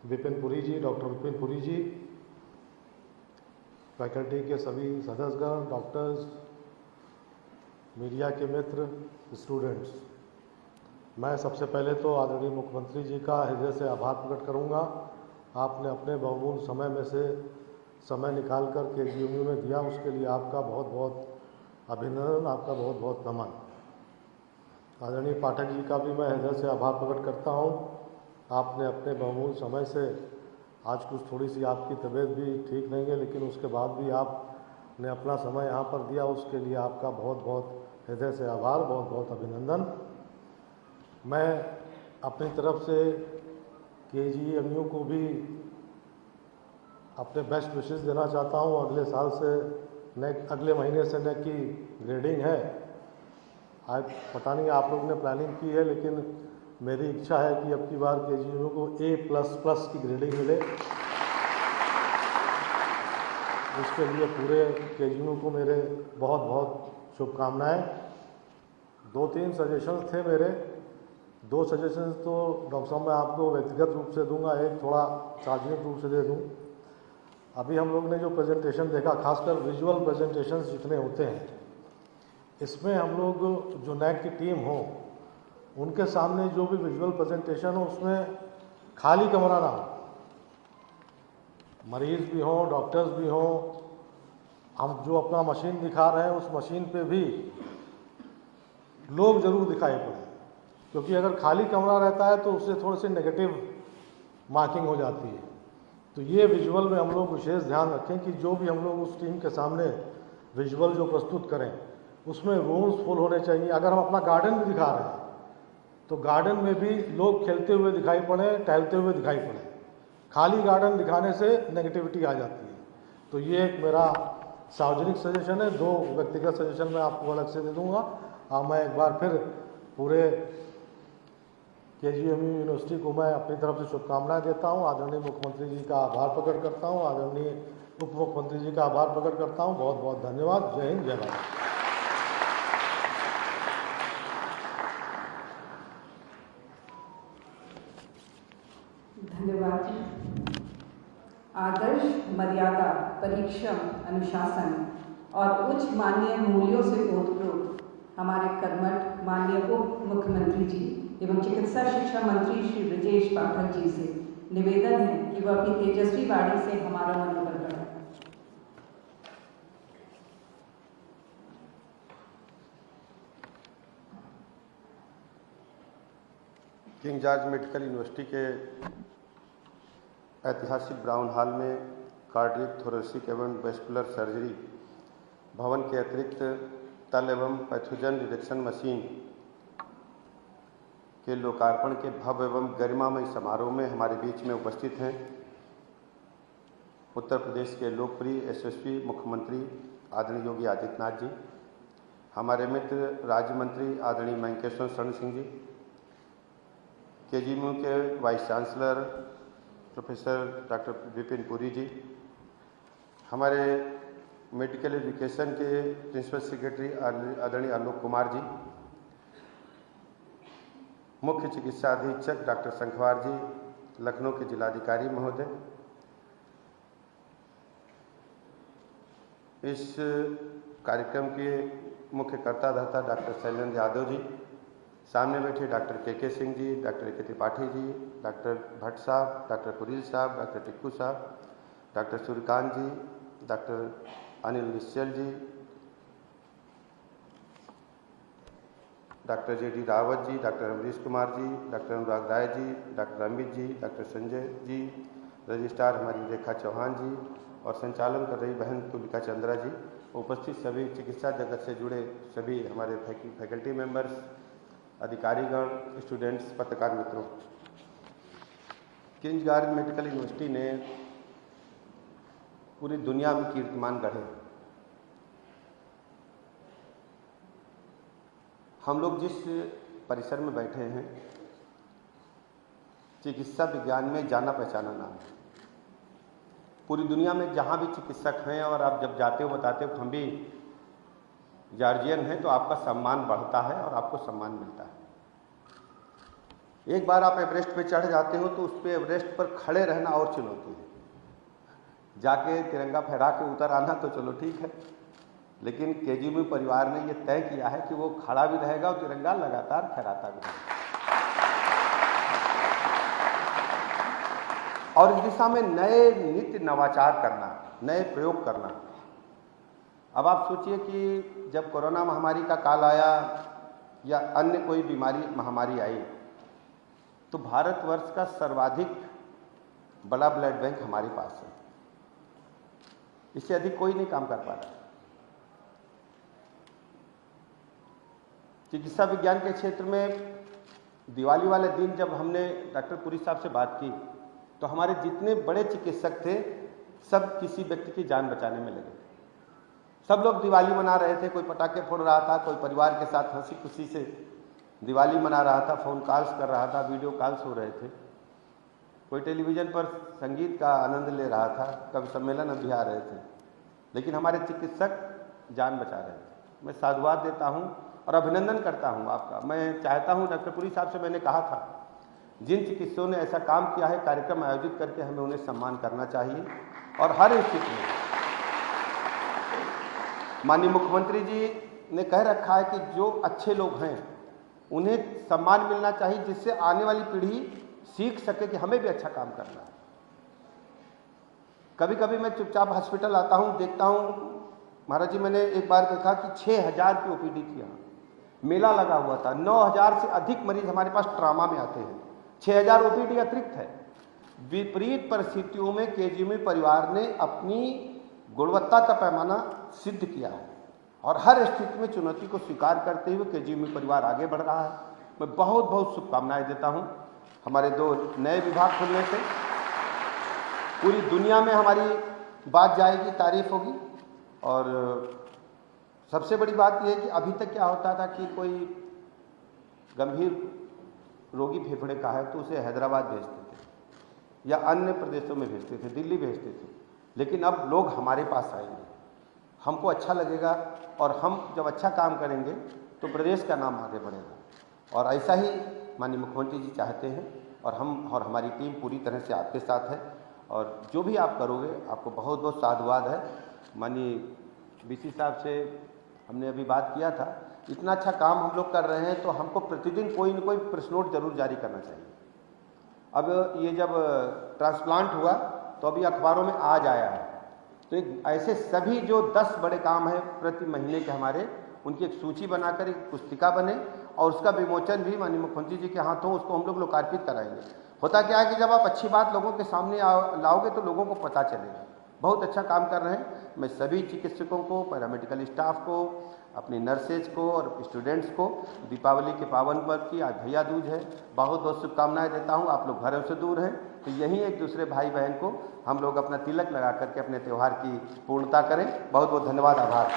विपिन पुरी जी, डॉक्टर विपिन पुरी जी, फैकल्टी के सभी सदस्यगण, डॉक्टर्स, मीडिया के मित्र, स्टूडेंट्स, मैं सबसे पहले तो आदरणीय मुख्यमंत्री जी का हृदय से आभार प्रकट करूंगा। आपने अपने बहुमूल्य समय में से समय निकालकर KGMU में दिया, उसके लिए आपका बहुत बहुत अभिनंदन, आपका बहुत बहुत नमन। आदरणीय पाठक जी का भी मैं हृदय से आभार प्रकट करता हूं। आपने अपने बहुमूल्य समय से, आज कुछ थोड़ी सी आपकी तबीयत भी ठीक नहीं है, लेकिन उसके बाद भी आपने अपना समय यहाँ पर दिया, उसके लिए आपका बहुत बहुत हृदय से आभार, बहुत बहुत अभिनंदन। मैं अपनी तरफ से KGMU को भी अपने बेस्ट विशेस देना चाहता हूँ। अगले साल से अगले महीने से नेक की ग्रेडिंग है। आज पता नहीं आप लोगों ने प्लानिंग की है, लेकिन मेरी इच्छा है कि अब की बार KGMU को A++ की ग्रेडिंग मिले। इसके लिए पूरे KGMU को मेरे बहुत बहुत शुभकामनाएं। 2-3 सजेशंस थे मेरे। 2 सजेशंस तो डॉक्टर साहब मैं आपको व्यक्तिगत रूप से दूंगा, एक थोड़ा सार्वजनिक रूप से दे दूं। अभी हम लोग ने जो प्रेजेंटेशन देखा, खासकर विजुअल प्रेजेंटेशंस जितने होते हैं, इसमें हम लोग जो NAC की टीम हो, उनके सामने जो भी विजुअल प्रेजेंटेशन हो उसमें खाली कमरा ना हो, मरीज भी हों, डॉक्टर्स भी हों, हम जो अपना मशीन दिखा रहे हैं उस मशीन पे भी लोग जरूर दिखाई पड़े, क्योंकि अगर खाली कमरा रहता है तो उससे थोड़ी सी नेगेटिव मार्किंग हो जाती है। तो ये विजुअल में हम लोग विशेष ध्यान रखें कि जो भी हम लोग उस टीम के सामने विजुअल जो प्रस्तुत करें उसमें रूम्स फुल होने चाहिए। अगर हम अपना गार्डन भी दिखा रहे हैं तो गार्डन में भी लोग खेलते हुए दिखाई पड़े, टहलते हुए दिखाई पड़े। खाली गार्डन दिखाने से नेगेटिविटी आ जाती है। तो ये एक मेरा सार्वजनिक सजेशन है। 2 व्यक्तिगत सजेशन मैं आपको अलग से दे दूंगा। मैं एक बार फिर पूरे KGMU यूनिवर्सिटी को मैं अपनी तरफ से शुभकामनाएं देता हूं। आदरणीय मुख्यमंत्री जी का आभार प्रकट करता हूं, आदरणीय उप मुख्यमंत्री जी का आभार प्रकट करता हूं। बहुत बहुत धन्यवाद। जय हिंद, जय भारत। धन्यवाद। आदर्श, मर्यादा, परिश्रम, अनुशासन और उच्च मानवीय मूल्यों से ओतप्रोत हमारे कर्मठ माननीय उप मुख्यमंत्री जी एवं चिकित्सा शिक्षा मंत्री श्री ब्रिजेश पाठक जी से निवेदन है कि वह अपनी तेजस्वी वाणी से हमारा मनोबल बढ़ाएं। किंग जॉर्ज मेडिकल यूनिवर्सिटी के ऐतिहासिक ब्राउन हॉल में कार्डियक, थोरेसिक एवं वेस्कुलर सर्जरी भवन के अतिरिक्त तल एवं पैथोजन डिटेक्शन मशीन के लोकार्पण के भव्य एवं गरिमामय समारोह में हमारे बीच में उपस्थित हैं उत्तर प्रदेश के लोकप्रिय यशस्वी मुख्यमंत्री आदरणीय योगी आदित्यनाथ जी, हमारे मित्र राज्य मंत्री आदरणीय महेंकेश्वर शरण सिंह जी, KGMU के vice chancellor professor doctor Vipin Puri ji, हमारे मेडिकल एजुकेशन के प्रिंसिपल सेक्रेटरी आदरणीय आलोक कुमार जी, मुख्य चिकित्सा अधीक्षक डॉक्टर शंखवार जी, लखनऊ के जिलाधिकारी महोदय, इस कार्यक्रम के मुख्य कर्ता धर्ता डॉक्टर शैलेंद्र यादव जी, सामने बैठे doctor KK Singh ji, doctor AK Tripathi ji, doctor Bhatt साहब, डॉक्टर कुरील साहब, डॉक्टर टिक्कू साहब, डॉक्टर सूर्यकांत जी, डॉक्टर अनिल निश्चल जी, doctor JD Rawat ji, doctor Amrish Kumar ji, doctor अनुराग Rai ji, doctor Amit ji, doctor Sanjay ji, registrar हमारी रेखा चौहान जी और संचालन कर रही बहन तुलिका चंद्रा जी, उपस्थित सभी चिकित्सा जगत से जुड़े सभी हमारे फैकल्टी मेंबर्स, अधिकारीगण, स्टूडेंट्स, पत्रकार मित्रों, किंग्स गार्डन मेडिकल यूनिवर्सिटी ने पूरी दुनिया में कीर्तिमान गढ़े। हम लोग जिस परिसर में बैठे हैं, चिकित्सा विज्ञान में जाना पहचाना नाम है। पूरी दुनिया में जहाँ भी चिकित्सक हैं और आप जब जाते हो बताते हो हम भी जॉर्जियन हैं, तो आपका सम्मान बढ़ता है और आपको सम्मान मिलता है। एक बार आप एवरेस्ट पे चढ़ जाते हो तो उस पे एवरेस्ट पर खड़े रहना और चुनौती है। जाके तिरंगा फहरा के उतर आना तो चलो ठीक है, लेकिन केजीएमयू परिवार ने ये तय किया है कि वो खड़ा भी रहेगा और तिरंगा लगातार फहराता भी रहेगा। और इस दिशा में नए नित्य नवाचार करना, नए प्रयोग करना। अब आप सोचिए कि जब कोरोना महामारी का काल आया या अन्य कोई बीमारी महामारी आई, तो भारतवर्ष का सर्वाधिक बड़ा ब्लड बैंक हमारे पास है। इससे अधिक कोई नहीं काम कर पा रहा। चिकित्सा विज्ञान के क्षेत्र में दिवाली वाले दिन जब हमने डॉक्टर पुरी साहब से बात की, तो हमारे जितने बड़े चिकित्सक थे सब किसी व्यक्ति की जान बचाने में लगे थे। सब लोग दिवाली मना रहे थे, कोई पटाखे फोड़ रहा था, कोई परिवार के साथ हंसी खुशी से दिवाली मना रहा था, फोन कॉल्स कर रहा था, वीडियो कॉल्स हो रहे थे, कोई टेलीविजन पर संगीत का आनंद ले रहा था, कवि सम्मेलन अभी आ रहे थे, लेकिन हमारे चिकित्सक जान बचा रहे थे। मैं साधुवाद देता हूँ और अभिनंदन करता हूँ आपका। मैं चाहता हूँ, डॉक्टर पुरी साहब से मैंने कहा था, जिन चिकित्सकों ने ऐसा काम किया है, कार्यक्रम आयोजित करके हमें उन्हें सम्मान करना चाहिए। और हर स्थिति में माननीय मुख्यमंत्री जी ने कह रखा है कि जो अच्छे लोग हैं उन्हें सम्मान मिलना चाहिए, जिससे आने वाली पीढ़ी सीख सके कि हमें भी अच्छा काम करना है। कभी कभी मैं चुपचाप हॉस्पिटल आता हूँ, देखता हूँ, महाराज जी मैंने एक बार देखा कि 6000 की ओपीडी थी, यहाँ मेला लगा हुआ था, 9000 से अधिक मरीज हमारे पास ट्रामा में आते हैं, 6000 ओपीडी अतिरिक्त है। विपरीत परिस्थितियों में केजीएमयू परिवार ने अपनी गुणवत्ता का पैमाना सिद्ध किया है और हर स्थिति में चुनौती को स्वीकार करते हुए केजीएमयू परिवार आगे बढ़ रहा है। मैं बहुत बहुत शुभकामनाएं देता हूं। हमारे 2 नए विभाग खुलने से पूरी दुनिया में हमारी बात जाएगी, तारीफ होगी। और सबसे बड़ी बात यह है कि अभी तक क्या होता था कि कोई गंभीर रोगी फेफड़े का है तो उसे हैदराबाद भेजते थे या अन्य प्रदेशों में भेजते थे, दिल्ली भेजते थे, लेकिन अब लोग हमारे पास आएंगे, हमको अच्छा लगेगा और हम जब अच्छा काम करेंगे तो प्रदेश का नाम आगे बढ़ेगा। और ऐसा ही माननीय मुख्यमंत्री जी चाहते हैं और हम और हमारी टीम पूरी तरह से आपके साथ है। और जो भी आप करोगे, आपको बहुत बहुत साधुवाद है। माननीय बीसी साहब से हमने अभी बात किया था, इतना अच्छा काम हम लोग कर रहे हैं तो हमको प्रतिदिन कोई न कोई प्रेस नोट जरूर जारी करना चाहिए। अब ये जब ट्रांसप्लांट हुआ तो अभी अखबारों में आज आया है, तो एक ऐसे सभी जो 10 बड़े काम हैं प्रति महीने के हमारे, उनकी एक सूची बनाकर एक पुस्तिका बने और उसका विमोचन भी माननीय मुख्यमंत्री जी के हाथों उसको हम लोग लोकार्पित कराएंगे। होता क्या है कि जब आप अच्छी बात लोगों के सामने लाओगे तो लोगों को पता चलेगा। बहुत अच्छा काम कर रहे हैं। मैं सभी चिकित्सकों को, पैरामेडिकल स्टाफ को, अपनी नर्सेज को और स्टूडेंट्स को दीपावली के पावन पर्व की, आज भैया दूज है, बहुत बहुत शुभकामनाएं देता हूं। आप लोग घरों से दूर हैं तो यहीं एक दूसरे भाई बहन को हम लोग अपना तिलक लगा करके अपने त्यौहार की पूर्णता करें। बहुत बहुत धन्यवाद, आभार।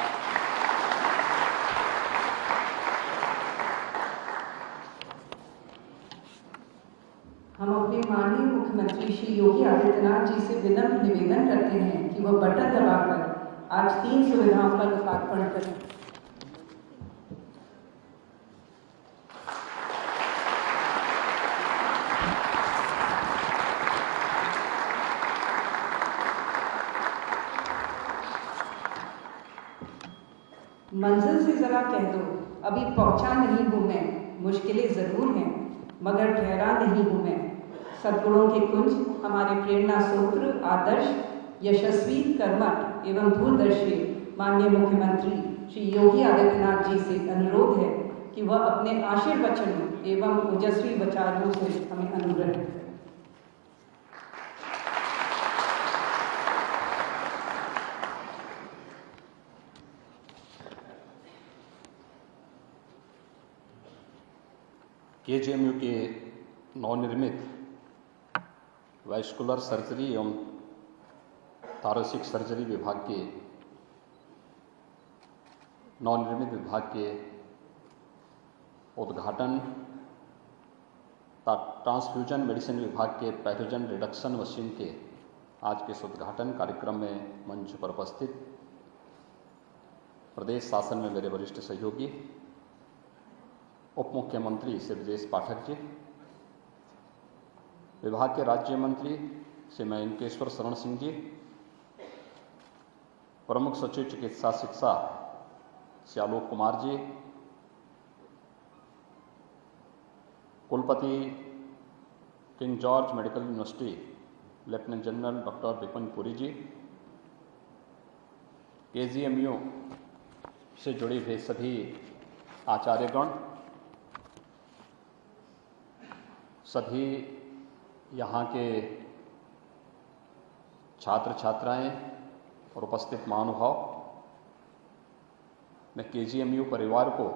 हम अपने माननीय मुख्यमंत्री श्री योगी आदित्यनाथ जी से विनम्र निवेदन करते हैं कि वह बटन दबाकर आज 3 सुविधाओं का लोकार्पण करें। मंजिल से जरा कह दो, अभी पहुंचा नहीं हूं मैं, मुश्किलें जरूर हैं मगर ठहरा नहीं हूं मैं। सद्गुणों के कुंज हमारे प्रेरणा सूत्र, आदर्श, यशस्वी, कर्मठ एवं दूरदर्शी माननीय मुख्यमंत्री श्री योगी आदित्यनाथ जी से अनुरोध है कि वह अपने आशीर्वचनों एवं ओजस्वी विचारों से हमें अनुग्रह करें। केजीएमयू के नवनिर्मित वैस्कुलर सर्जरी एवं थॉरेसिक सर्जरी विभाग के नवनिर्मित विभाग के उद्घाटन ट्रांसफ्यूजन मेडिसिन विभाग के पैथोजन रिडक्शन मशीन के आज के इस उद्घाटन कार्यक्रम में मंच पर उपस्थित प्रदेश शासन में मेरे वरिष्ठ सहयोगी उप मुख्यमंत्री श्री ब्रजेश पाठक जी, विभाग के राज्य मंत्री श्री मयंकेश्वर शरण सिंह जी, प्रमुख सचिव चिकित्सा शिक्षा श्री आलोक कुमार जी, कुलपति King George medical university lieutenant general doctor Vipin Puri ji, KGMU से जुड़े हुए सभी आचार्यगण, सभी यहाँ के छात्र छात्राएं और उपस्थित महानुभाव, मैं KGMU परिवार को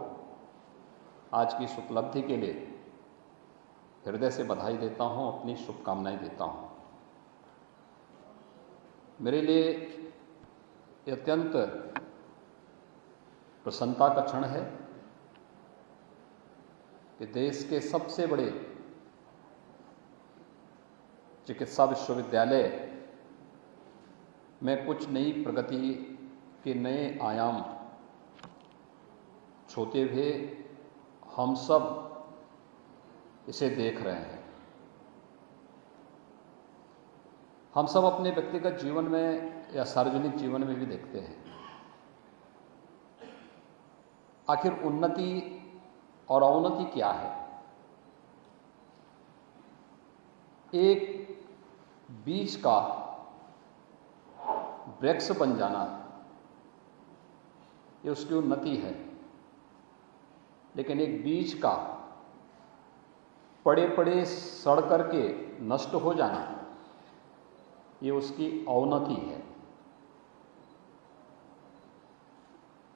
आज की इस उपलब्धि के लिए हृदय से बधाई देता हूं, अपनी शुभकामनाएं देता हूं। मेरे लिए अत्यंत प्रसन्नता का क्षण है कि देश के सबसे बड़े चिकित्सा विश्वविद्यालय में कुछ नई प्रगति के नए आयाम छूते हुए हम सब इसे देख रहे हैं। हम सब अपने व्यक्तिगत जीवन में या सार्वजनिक जीवन में भी देखते हैं। आखिर उन्नति और अवनति क्या है? एक बीज का वृक्ष बन जाना ये उसकी उन्नति है, लेकिन एक बीज का पड़े पड़े सड़ करके नष्ट हो जाना ये उसकी अवनति है।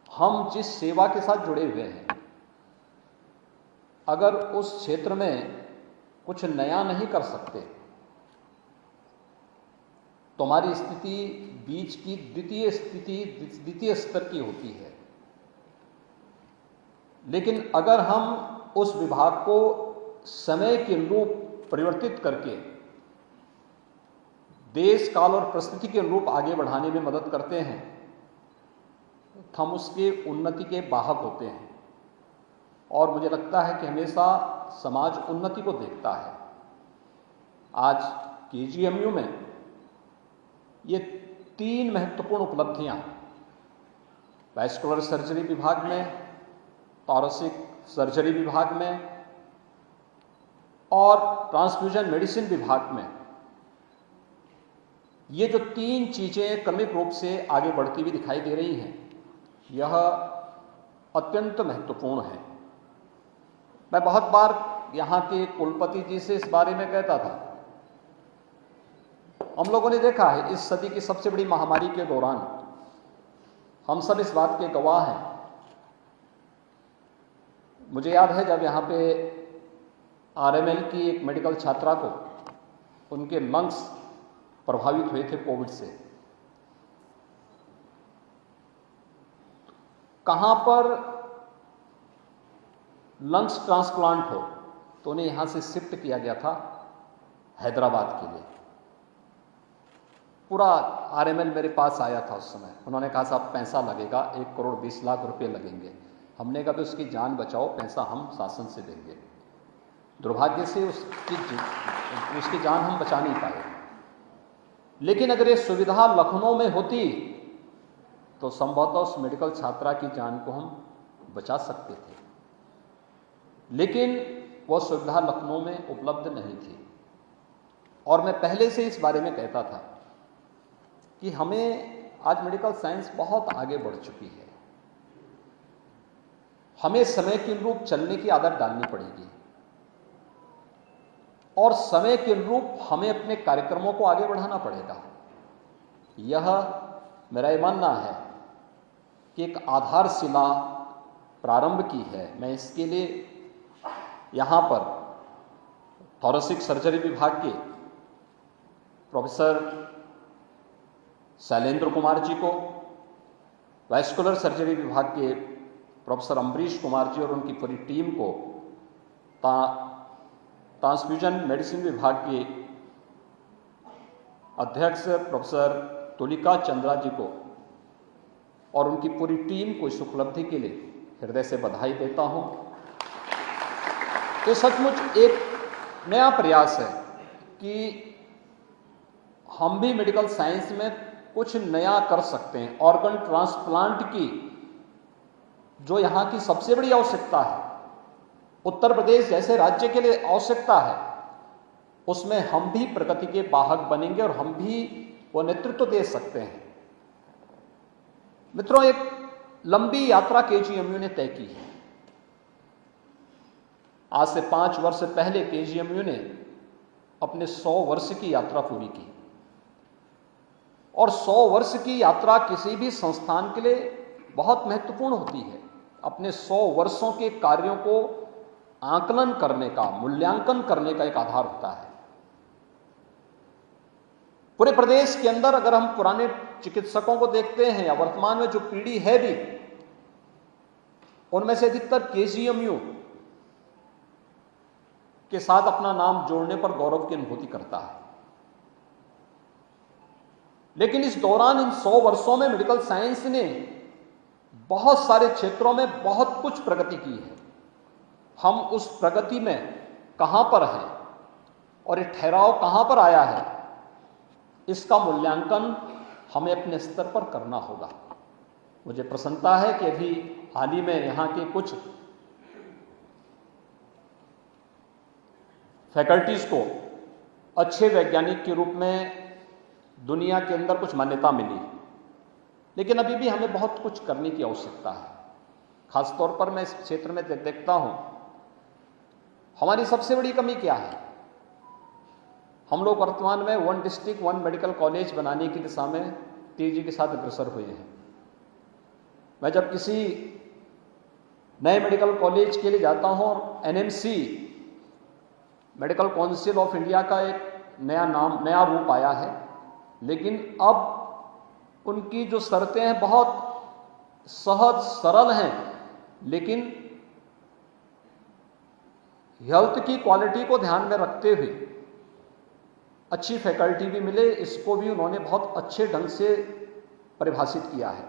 हम जिस सेवा के साथ जुड़े हुए हैं, अगर उस क्षेत्र में कुछ नया नहीं कर सकते तो हमारी स्थिति बीज की द्वितीय स्तर की होती है। लेकिन अगर हम उस विभाग को समय के अनुरूप परिवर्तित करके देश काल और परिस्थिति के अनुरूप आगे बढ़ाने में मदद करते हैं, हम उसके उन्नति के वाहक होते हैं। और मुझे लगता है कि हमेशा समाज उन्नति को देखता है। आज KGMU में ये 3 महत्वपूर्ण उपलब्धियां, वैस्कुलर सर्जरी विभाग में, थॉरेसिक सर्जरी विभाग में और ट्रांसफ्यूजन मेडिसिन विभाग में, ये जो 3 चीजें क्रमिक रूप से आगे बढ़ती हुई दिखाई दे रही हैं, यह अत्यंत महत्वपूर्ण है। मैं बहुत बार यहाँ के कुलपति जी से इस बारे में कहता था। हम लोगों ने देखा है इस सदी की सबसे बड़ी महामारी के दौरान, हम सब इस बात के गवाह हैं। मुझे याद है जब यहाँ पे RML की एक मेडिकल छात्रा को उनके लंग्स प्रभावित हुए थे कोविड से। कहां पर लंग्स ट्रांसप्लांट हो तो उन्हें यहां से शिफ्ट किया गया था हैदराबाद के लिए। पूरा RML मेरे पास आया था उस समय। उन्होंने कहा साहब पैसा लगेगा, 1 करोड़ 20 लाख रुपए लगेंगे। हमने कहा उसकी जान बचाओ, पैसा हम शासन से देंगे। दुर्भाग्य से उसकी जान हम बचा नहीं पाए। लेकिन अगर ये सुविधा लखनऊ में होती तो संभवतः उस मेडिकल छात्रा की जान को हम बचा सकते थे। लेकिन वह सुविधा लखनऊ में उपलब्ध नहीं थी। और मैं पहले से इस बारे में कहता था कि हमें आज मेडिकल साइंस बहुत आगे बढ़ चुकी है। हमें समय के अनुरूप चलने की आदत डालनी पड़ेगी और समय के अनुरूप हमें अपने कार्यक्रमों को आगे बढ़ाना पड़ेगा। यह मेरा ये मानना है कि एक आधारशिला प्रारंभ की है। मैं इसके लिए यहाँ पर थॉरेसिक सर्जरी विभाग के प्रोफेसर शैलेंद्र कुमार जी को, वैस्कुलर सर्जरी विभाग के प्रोफेसर अम्बरीश कुमार जी और उनकी पूरी टीम को, ट्रांसफ्यूजन मेडिसिन विभाग के अध्यक्ष प्रोफेसर तुलिका चंद्रा जी को और उनकी पूरी टीम को इस उपलब्धि के लिए हृदय से बधाई देता हूं। ये सचमुच एक नया प्रयास है कि हम भी मेडिकल साइंस में कुछ नया कर सकते हैं। ऑर्गन ट्रांसप्लांट की जो यहाँ की सबसे बड़ी आवश्यकता है, उत्तर प्रदेश जैसे राज्य के लिए आवश्यकता है, उसमें हम भी प्रगति के वाहक बनेंगे और हम भी वो नेतृत्व दे सकते हैं। मित्रों, एक लंबी यात्रा केजीएमयू ने तय की है। आज से 5 वर्ष पहले केजीएमयू ने अपने 100 वर्ष की यात्रा पूरी की और 100 वर्ष की यात्रा किसी भी संस्थान के लिए बहुत महत्वपूर्ण होती है। अपने 100 वर्षों के कार्यों को आकलन करने का, मूल्यांकन करने का एक आधार होता है। पूरे प्रदेश के अंदर अगर हम पुराने चिकित्सकों को देखते हैं या वर्तमान में जो पीढ़ी है भी, उनमें से अधिकतर केजीएमयू के साथ अपना नाम जोड़ने पर गौरव की अनुभूति करता है। लेकिन इस दौरान इन 100 वर्षों में मेडिकल साइंस ने बहुत सारे क्षेत्रों में बहुत कुछ प्रगति की है। हम उस प्रगति में कहां पर हैं और ये ठहराव कहां पर आया है, इसका मूल्यांकन हमें अपने स्तर पर करना होगा। मुझे प्रसन्नता है कि अभी हाल ही में यहां के कुछ फैकल्टीज को अच्छे वैज्ञानिक के रूप में दुनिया के अंदर कुछ मान्यता मिली, लेकिन अभी भी हमें बहुत कुछ करने की आवश्यकता है। खासतौर पर मैं इस क्षेत्र में देखता हूं, हमारी सबसे बड़ी कमी क्या है। हम लोग वर्तमान में 1 डिस्ट्रिक्ट 1 मेडिकल कॉलेज बनाने की दिशा में तेजी के साथ अग्रसर हुए हैं। मैं जब किसी नए मेडिकल कॉलेज के लिए जाता हूं और NMC, medical council of India का एक नया रूप आया है, लेकिन अब उनकी जो शर्तें हैं बहुत सहज सरल हैं, लेकिन हेल्थ की क्वालिटी को ध्यान में रखते हुए अच्छी फैकल्टी भी मिले, इसको भी उन्होंने बहुत अच्छे ढंग से परिभाषित किया है।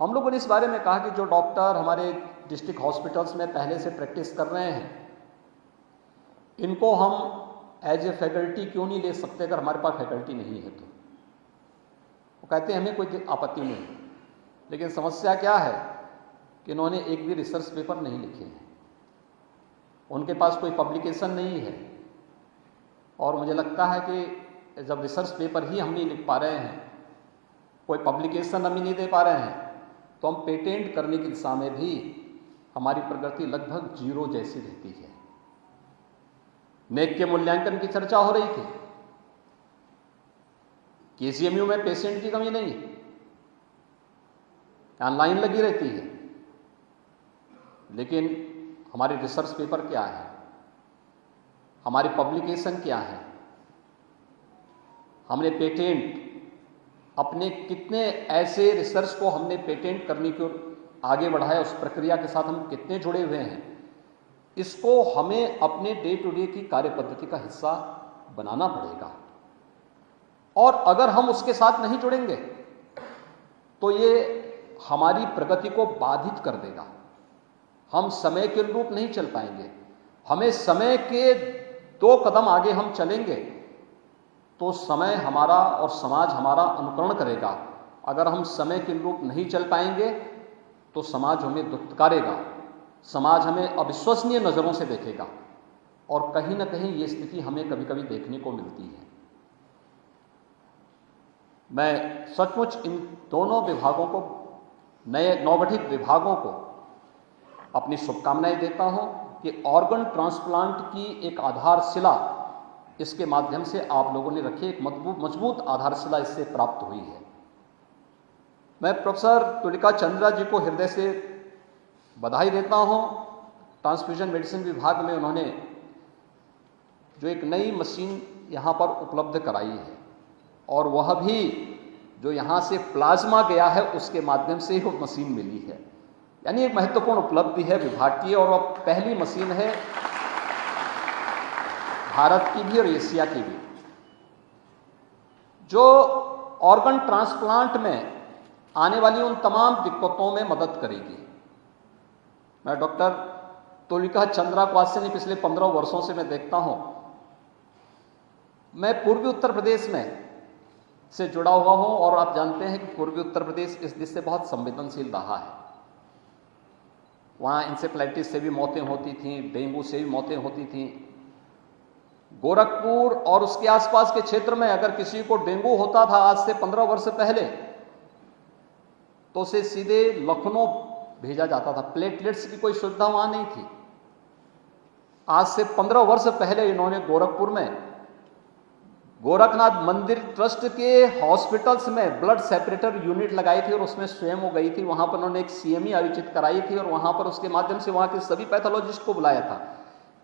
हम लोगों ने इस बारे में कहा कि जो डॉक्टर हमारे डिस्ट्रिक्ट हॉस्पिटल्स में पहले से प्रैक्टिस कर रहे हैं, इनको हम एज ए फैकल्टी क्यों नहीं ले सकते अगर हमारे पास फैकल्टी नहीं है तो। वो कहते हैं हमें कोई आपत्ति नहीं, लेकिन समस्या क्या है कि इन्होंने एक भी रिसर्च पेपर नहीं लिखे हैं, उनके पास कोई पब्लिकेशन नहीं है। और मुझे लगता है कि जब रिसर्च पेपर ही हम नहीं लिख पा रहे हैं, कोई पब्लिकेशन हम ही नहीं दे पा रहे हैं, तो हम पेटेंट करने की दिशा में भी हमारी प्रगति लगभग 0 जैसी रहती है। नेक के मूल्यांकन की चर्चा हो रही थी। केजीएमयू में पेशेंट की कमी नहीं है, ऑनलाइन लगी रहती है, लेकिन हमारे रिसर्च पेपर क्या है, हमारी पब्लिकेशन क्या है, हमने पेटेंट अपने कितने ऐसे रिसर्च को हमने पेटेंट करने की ओर आगे बढ़ाया, उस प्रक्रिया के साथ हम कितने जुड़े हुए हैं, इसको हमें अपने डे टू डे की कार्य पद्धति का हिस्सा बनाना पड़ेगा। और अगर हम उसके साथ नहीं जुड़ेंगे तो ये हमारी प्रगति को बाधित कर देगा। हम समय के अनुरूप नहीं चल पाएंगे। हमें समय के 2 कदम आगे हम चलेंगे तो समय हमारा और समाज हमारा अनुकरण करेगा। अगर हम समय के अनुरूप नहीं चल पाएंगे तो समाज हमें दुत्कारेगा, समाज हमें अविश्वसनीय नज़रों से देखेगा, और कहीं ना कहीं ये स्थिति हमें कभी कभी देखने को मिलती है। मैं सचमुच इन दोनों विभागों को, नए नवगठित विभागों को अपनी शुभकामनाएं देता हूं कि ऑर्गन ट्रांसप्लांट की एक आधारशिला इसके माध्यम से आप लोगों ने रखी, एक मजबूत आधारशिला इससे प्राप्त हुई है। मैं प्रोफेसर तुलिका चंद्रा जी को हृदय से बधाई देता हूं। ट्रांसफ्यूजन मेडिसिन विभाग में उन्होंने जो एक नई मशीन यहाँ पर उपलब्ध कराई है, और वह भी जो यहाँ से प्लाज्मा गया है उसके माध्यम से ही वो मशीन मिली है। यानी एक महत्वपूर्ण उपलब्धि है विभाग की, और वह पहली मशीन है भारत की भी और एशिया की भी जो ऑर्गन ट्रांसप्लांट में आने वाली उन तमाम दिक्कतों में मदद करेगी। मैं डॉक्टर तुलिका चंद्रा को आज से नहीं, पिछले 15 वर्षों से मैं देखता हूं। मैं पूर्वी उत्तर प्रदेश में से जुड़ा हुआ हूं, और आप जानते हैं कि पूर्वी उत्तर प्रदेश इस दिशा से बहुत संवेदनशील रहा है। वहां इंसेफ्लाइटिस से भी मौतें होती थीं, डेंगू से भी मौतें होती थीं। गोरखपुर और उसके आसपास के क्षेत्र में अगर किसी को डेंगू होता था आज से 15 वर्ष पहले, तो उसे सीधे लखनऊ भेजा जाता था। प्लेटलेट्स की कोई सुविधा वहां नहीं थी। आज से 15 वर्ष पहले इन्होंने गोरखपुर में गोरखनाथ मंदिर ट्रस्ट के हॉस्पिटल्स में ब्लड सेपरेटर यूनिट लगाई थी, और उसमें स्वयं वो गई थी। वहां पर उन्होंने एक CME आयोजित कराई थी, और वहां पर उसके माध्यम से वहां के सभी पैथोलॉजिस्ट को बुलाया था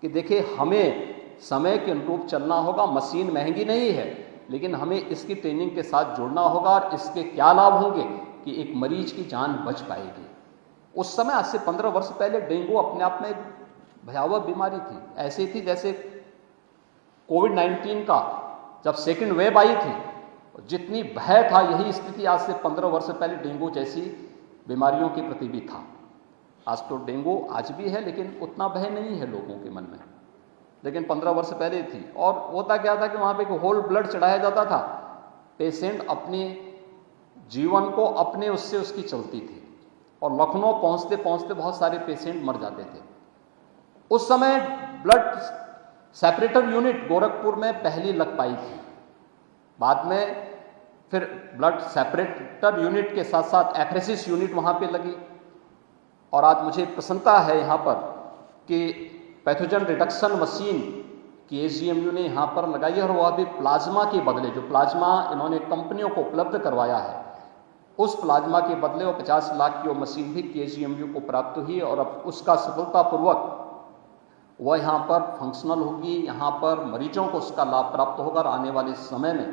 कि देखिए, हमें समय के अनुरूप चलना होगा। मशीन महंगी नहीं है, लेकिन हमें इसकी ट्रेनिंग के साथ जुड़ना होगा, और इसके क्या लाभ होंगे कि एक मरीज की जान बच पाएगी। उस समय आज से 15 वर्ष पहले डेंगू अपने आप में एक भयावह बीमारी थी। ऐसी थी जैसे कोविड-19 का जब सेकंड वेव आई थी, जितनी भय था, यही स्थिति आज से 15 वर्ष पहले डेंगू जैसी बीमारियों के प्रति भी था। आज तो डेंगू आज भी है, लेकिन उतना भय नहीं है लोगों के मन में, लेकिन 15 वर्ष पहले थी। और होता क्या था कि वहां पे होल ब्लड चढ़ाया जाता था। पेशेंट अपने जीवन को अपने उससे उसकी चलती थी, और लखनऊ पहुंचते पहुंचते बहुत सारे पेशेंट मर जाते थे। उस समय ब्लड सेपरेटर यूनिट गोरखपुर में पहली लग पाई थी। बाद में फिर ब्लड सेपरेटर यूनिट के साथ साथ एफरेसिस यूनिट वहां पे लगी। और आज मुझे प्रसन्नता है यहाँ पर कि पैथोजन रिडक्शन मशीन की AGMU ने यहाँ पर लगाई है, और वह भी प्लाज्मा के बदले, जो प्लाज्मा इन्होंने कंपनियों को उपलब्ध करवाया है, उस प्लाज्मा के बदले वो 50 लाख की वो मशीन भी AGMU को प्राप्त हुई, और अब उसका सफलतापूर्वक वह यहाँ पर फंक्शनल होगी। यहाँ पर मरीजों को उसका लाभ प्राप्त होगा, और आने वाले समय में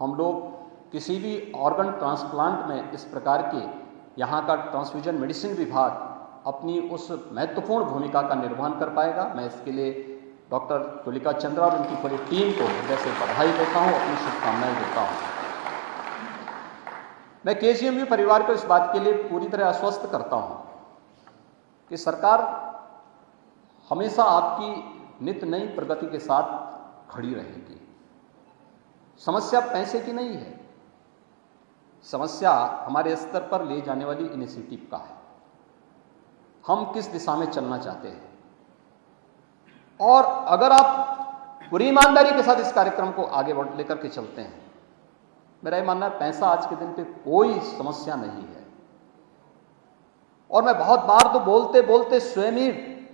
हम लोग किसी भी ऑर्गन ट्रांसप्लांट में इस प्रकार के यहाँ का ट्रांसफ्यूजन मेडिसिन विभाग अपनी उस महत्वपूर्ण भूमिका का निर्वहन कर पाएगा। मैं इसके लिए डॉक्टर तुलिका चंद्रा और उनकी पूरी टीम को हृदय से बधाई देता हूँ, अपनी शुभकामनाएं देता हूँ। मैं KGMU परिवार को इस बात के लिए पूरी तरह आश्वस्त करता हूँ कि सरकार हमेशा आपकी नित नई प्रगति के साथ खड़ी रहेगी। समस्या पैसे की नहीं है, समस्या हमारे स्तर पर ले जाने वाली इनिशिएटिव का है। हम किस दिशा में चलना चाहते हैं, और अगर आप पूरी ईमानदारी के साथ इस कार्यक्रम को आगे बढ़ लेकर के चलते हैं, मेरा ये मानना है पैसा आज के दिन पे कोई समस्या नहीं है। और मैं बहुत बार तो बोलते बोलते स्वयं ही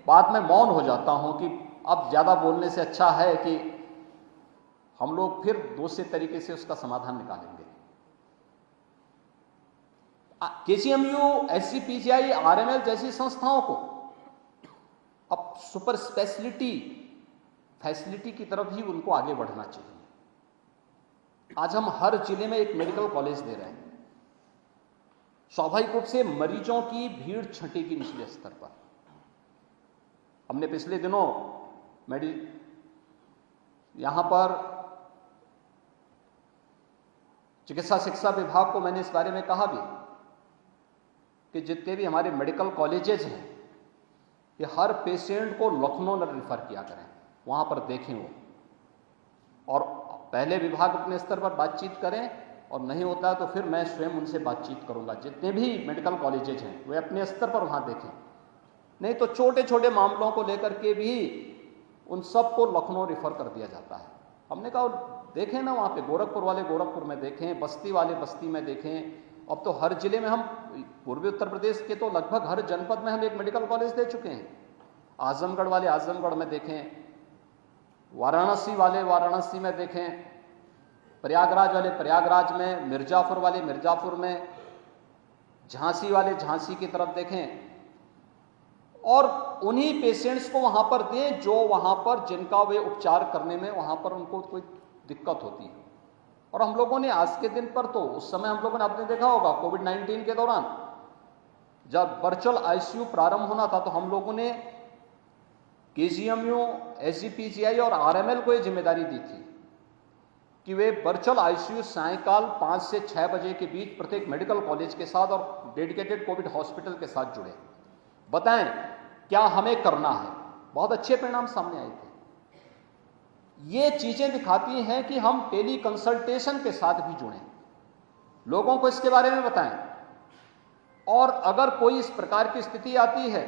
बाद में मौन हो जाता हूं कि अब ज्यादा बोलने से अच्छा है कि हम लोग फिर दूसरे तरीके से उसका समाधान निकालेंगे। KGMU, SCPGI, RML जैसी संस्थाओं को अब सुपर स्पेशलिटी फैसिलिटी की तरफ ही उनको आगे बढ़ना चाहिए। आज हम हर जिले में एक मेडिकल कॉलेज दे रहे हैं। स्वाभाविक रूप से मरीजों की भीड़ छटेगी निचले स्तर पर। हमने पिछले दिनों यहां पर चिकित्सा शिक्षा विभाग को मैंने इस बारे में कहा भी कि जितने भी हमारे मेडिकल कॉलेजेस हैं, कि हर पेशेंट को लखनऊ न रिफर किया करें, वहां पर देखें वो, और पहले विभाग अपने स्तर पर बातचीत करें, और नहीं होता है तो फिर मैं स्वयं उनसे बातचीत करूंगा। जितने भी मेडिकल कॉलेजेस हैं वे अपने स्तर पर वहां देखें। नहीं तो छोटे छोटे मामलों को लेकर के भी उन सबको लखनऊ रिफर कर दिया जाता है। हमने कहा देखें ना, वहाँ पे गोरखपुर वाले गोरखपुर में देखें, बस्ती वाले बस्ती में देखें। अब तो हर जिले में हम, पूर्वी उत्तर प्रदेश के तो लगभग हर जनपद में हम एक मेडिकल कॉलेज दे चुके हैं। आजमगढ़ वाले आजमगढ़ में देखें, वाराणसी वाले वाराणसी में देखें, प्रयागराज वाले प्रयागराज में, मिर्जापुर वाले मिर्जापुर में, झांसी वाले झांसी की तरफ देखें, और उन्हीं पेशेंट्स को वहाँ पर दें जो वहाँ पर जिनका वे उपचार करने में वहाँ पर उनको कोई दिक्कत होती है। और हम लोगों ने आज के दिन पर, तो उस समय हम लोगों ने, आपने देखा होगा कोविड-19 के दौरान जब वर्चुअल आईसीयू प्रारंभ होना था, तो हम लोगों ने केजीएमयू, एसजीपीजीआई और आरएमएल को ये जिम्मेदारी दी थी कि वे वर्चुअल आईसीयू सायंकाल 5 से 6 बजे के बीच प्रत्येक मेडिकल कॉलेज के साथ और डेडिकेटेड कोविड हॉस्पिटल के साथ जुड़े, बताएं क्या हमें करना है। बहुत अच्छे परिणाम सामने आए थे। ये चीजें दिखाती हैं कि हम टेली कंसल्टेशन के साथ भी जुड़ें, लोगों को इसके बारे में बताएं, और अगर कोई इस प्रकार की स्थिति आती है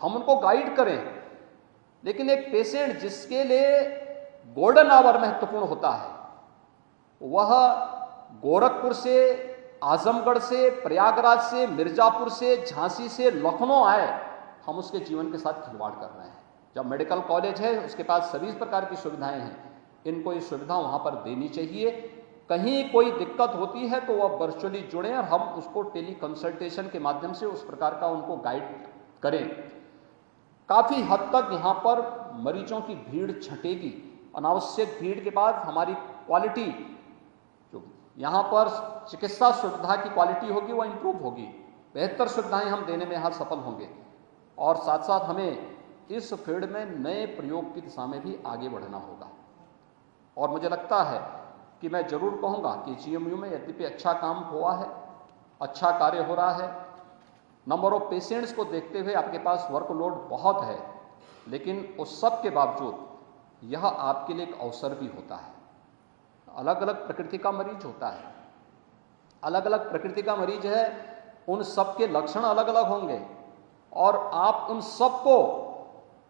हम उनको गाइड करें। लेकिन एक पेशेंट जिसके लिए गोल्डन आवर महत्वपूर्ण होता है, वह गोरखपुर से, आजमगढ़ से, प्रयागराज से, मिर्जापुर से, झांसी से, लखनऊ आए, हम उसके जीवन के साथ खिलवाड़ कर रहे हैं। जब मेडिकल कॉलेज है उसके पास सभी प्रकार की सुविधाएं हैं, इनको ये सुविधा वहां पर देनी चाहिए। कहीं कोई दिक्कत होती है तो वह वर्चुअली जुड़ें और हम उसको टेली कंसल्टेशन के माध्यम से उस प्रकार का उनको गाइड करें। काफी हद तक यहाँ पर मरीजों की भीड़ छटेगी। अनावश्यक भीड़ के बाद हमारी क्वालिटी, जो यहाँ पर चिकित्सा सुविधा की क्वालिटी होगी, वह इंप्रूव होगी। बेहतर सुविधाएं हम देने में यहाँ सफल होंगे और साथ साथ हमें इस फील्ड में नए प्रयोग की दिशा में भी आगे बढ़ना होगा। और मुझे लगता है कि मैं जरूर कहूँगा कि जीएमयू में यद्यपि अच्छा काम हुआ है, अच्छा कार्य हो रहा है, नंबर ऑफ पेशेंट्स को देखते हुए आपके पास वर्कलोड बहुत है, लेकिन उस सब के बावजूद यह आपके लिए एक अवसर भी होता है। अलग अलग प्रकृति का मरीज होता है, अलग अलग प्रकृति का मरीज है, उन सब के लक्षण अलग अलग होंगे और आप उन सबको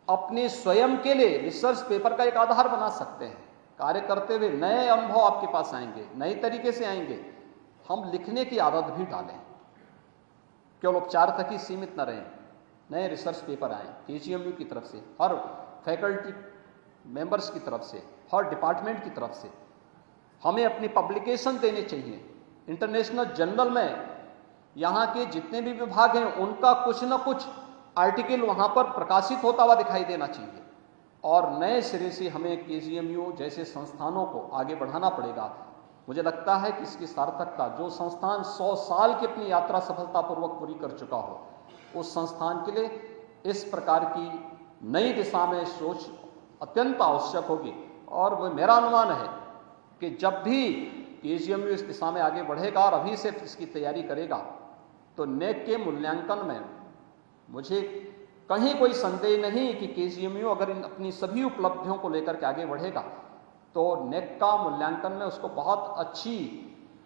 अपने स्वयं के लिए रिसर्च पेपर का एक आधार बना सकते हैं। कार्य करते हुए नए अनुभव आपके पास आएंगे, नए तरीके से आएंगे। हम लिखने की आदत भी डालें, केवल उपचार तक ही सीमित न रहें, नए रिसर्च पेपर आए केजीएमयू की तरफ से, हर फैकल्टी मेंबर्स की तरफ से, हर डिपार्टमेंट की तरफ से। हमें अपनी पब्लिकेशन देने चाहिए इंटरनेशनल जर्नल में। यहाँ के जितने भी विभाग हैं उनका कुछ न कुछ आर्टिकल वहाँ पर प्रकाशित होता हुआ दिखाई देना चाहिए। और नए सिरे से हमें केजीएमयू जैसे संस्थानों को आगे बढ़ाना पड़ेगा। मुझे लगता है कि इसकी सार्थकता, जो संस्थान 100 साल की अपनी यात्रा सफलतापूर्वक पूरी कर चुका हो, उस संस्थान के लिए इस प्रकार की नई दिशा में सोच अत्यंत आवश्यक होगी। और वो मेरा अनुमान है कि जब भी केजीएमयू इस दिशा में आगे बढ़ेगा और अभी से इसकी तैयारी करेगा, तो नेक के मूल्यांकन में मुझे कहीं कोई संदेह नहीं कि केजीएमयू अगर इन अपनी सभी उपलब्धियों को लेकर के आगे बढ़ेगा तो नेक का मूल्यांकन में उसको बहुत अच्छी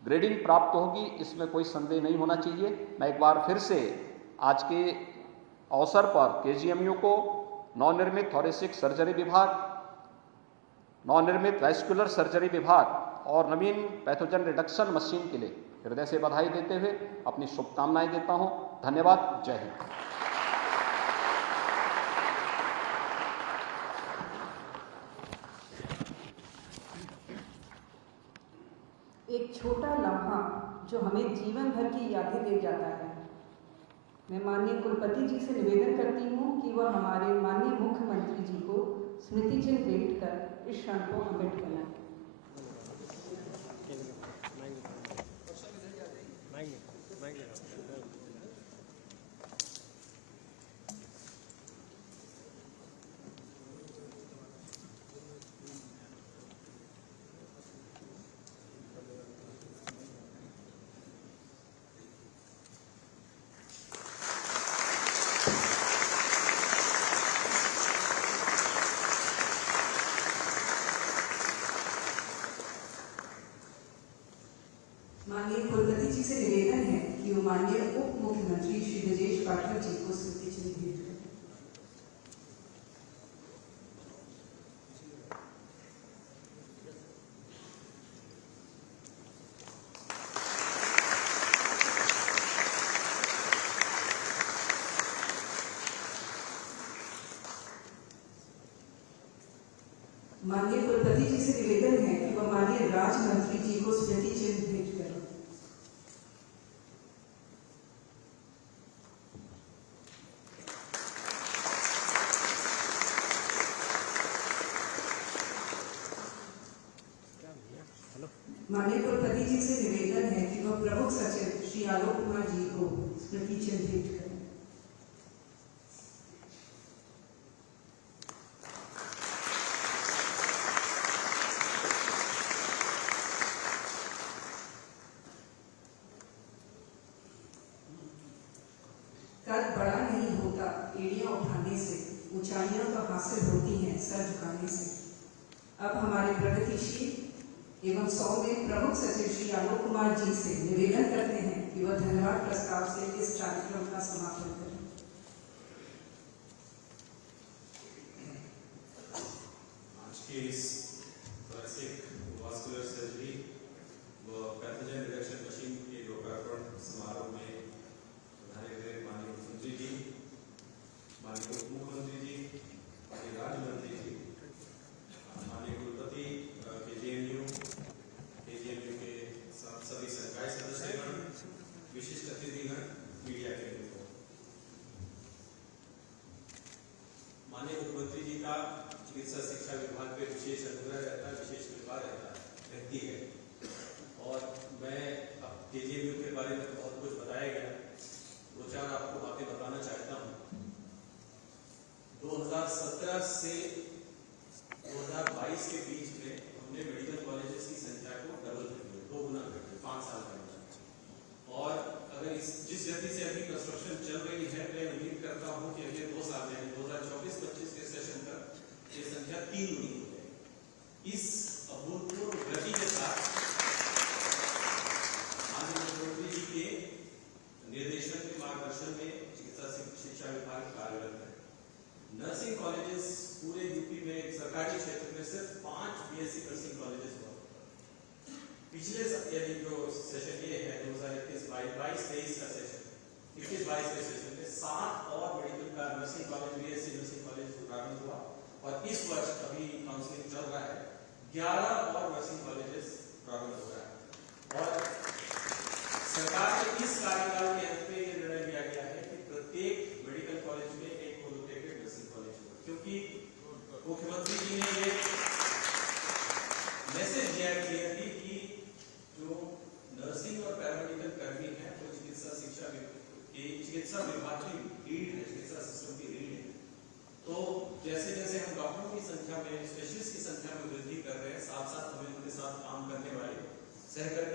ग्रेडिंग प्राप्त होगी, इसमें कोई संदेह नहीं होना चाहिए। मैं एक बार फिर से आज के अवसर पर केजीएमयू को नवनिर्मित थोरेसिक सर्जरी विभाग, नवनिर्मित वैस्कुलर सर्जरी विभाग और नवीन पैथोजन रिडक्शन मशीन के लिए हृदय से बधाई देते हुए अपनी शुभकामनाएं देता हूं। धन्यवाद। जय हिंद। एक छोटा लम्हा जो हमें जीवन भर की यादें दे जाता है। मैं माननीय कुलपति जी से निवेदन करती हूँ कि वह हमारे माननीय मुख्यमंत्री जी को स्मृति चिन्ह भेंट कर इस क्षण को अमिट बनाएं। माननीय कुलपति जी से निवेदन है कि वो माननीय उप मुख्यमंत्री श्री ब्रजेश पाठक जी को स्मृति चिन्ह भेंट करें। माननीय कुलपति जी से निवेदन है कि वह माननीय राज्य मंत्री जी को स्मृति चिन्ह भेंट करें। माननीय कुलपति जी से निवेदन है कि वह प्रमुख सचिव श्री आलोक कुमार जी को स्मृति चिन्ह भेंट करें। कद बड़ा नहीं होता एड़ियां उठाने से, ऊंचाइयां तो हासिल होती हैं सर झुकाने से। अब हमारे प्रगतिशील एवं सौम्य प्रमुख सचिव श्री आलोक कुमार जी से निवेदन करते हैं कि वह धन्यवाद प्रस्ताव से इस कार्यक्रम का समापन करें। आज के इस thoracic vascular surgery व पैथोजन रिडक्शन मशीन के लोकार्पण समारोह में पधारे हुए माननीय मुख्यमंत्री जी, माननीय उप मुख्यमंत्री जी, माननीय राज्य मंत्री जी, माननीय कुलपति KGMU के सभी सरकारी सदस्यगण, विशिष्ट अतिथिगण, मीडिया के मित्रों, माननीय मुख्यमंत्री जी का चिकित्सा शिक्षा विभाग पे विशेष अनुग्रह रहता है, विशेष कृपा रहती है। और मैं अब KGMU के बारे में बहुत कुछ बताया गया, दो चार आपको बातें बताना चाहता हूँ। 2017 से 2022 के बीच में हमने मेडिकल कॉलेजेस की संख्या को डबल कर दिया, 2 गुना कर दिया 5 साल के अंदर। और अगर जिस गति से अभी कंस्ट्रक्शन चल रही है, मैं उम्मीद करता हूँ कि अगले 2 साल में 2024-25 के सेशन तक ये संख्या 3 गुनी हो जाएगी। इस अभूतपूर्व गति के साथ माननीय मुख्यमंत्री जी के निर्देशन के मार्गदर्शन में चिकित्सा शिक्षा विभाग कार्यरत है। नर्सिंग कॉलेजेस पूरे यूपी में सरकारी क्षेत्र में सिर्फ 5 BSc नर्सिंग कॉलेजेस हुआ। पिछले यानी जो सेशन ये है 2021-22 का सेशन, 21-22 के सेशन में 7 और मेडिकल का nursing college BSc nursing college प्रारंभ हुआ। और इस वर्ष अभी काउंसलिंग चल रहा है, 11 और नर्सिंग कॉलेजेस प्रारंभ हो रहा है। और सरकार के इस कार्यकाल के अंत में यह निर्णय लिया गया है कि प्रत्येक मेडिकल कॉलेज में एक कोलोकेटेड नर्सिंग कॉलेज होगा, क्योंकि मुख्यमंत्री जी ने ये मैसेज दिया क्लियरली कि जो नर्सिंग और पैरामेडिकल कर्मी हैं वो चिकित्सा विभाग की रीढ़ है, चिकित्सा सिस्टम की रीढ़ है। तो जैसे जैसे हम डॉक्टरों की संख्या में, स्पेशलिस्ट की संख्या में वृद्धि कर रहे हैं, साथ साथ हमें उनके साथ काम करने वाले सहकर्मी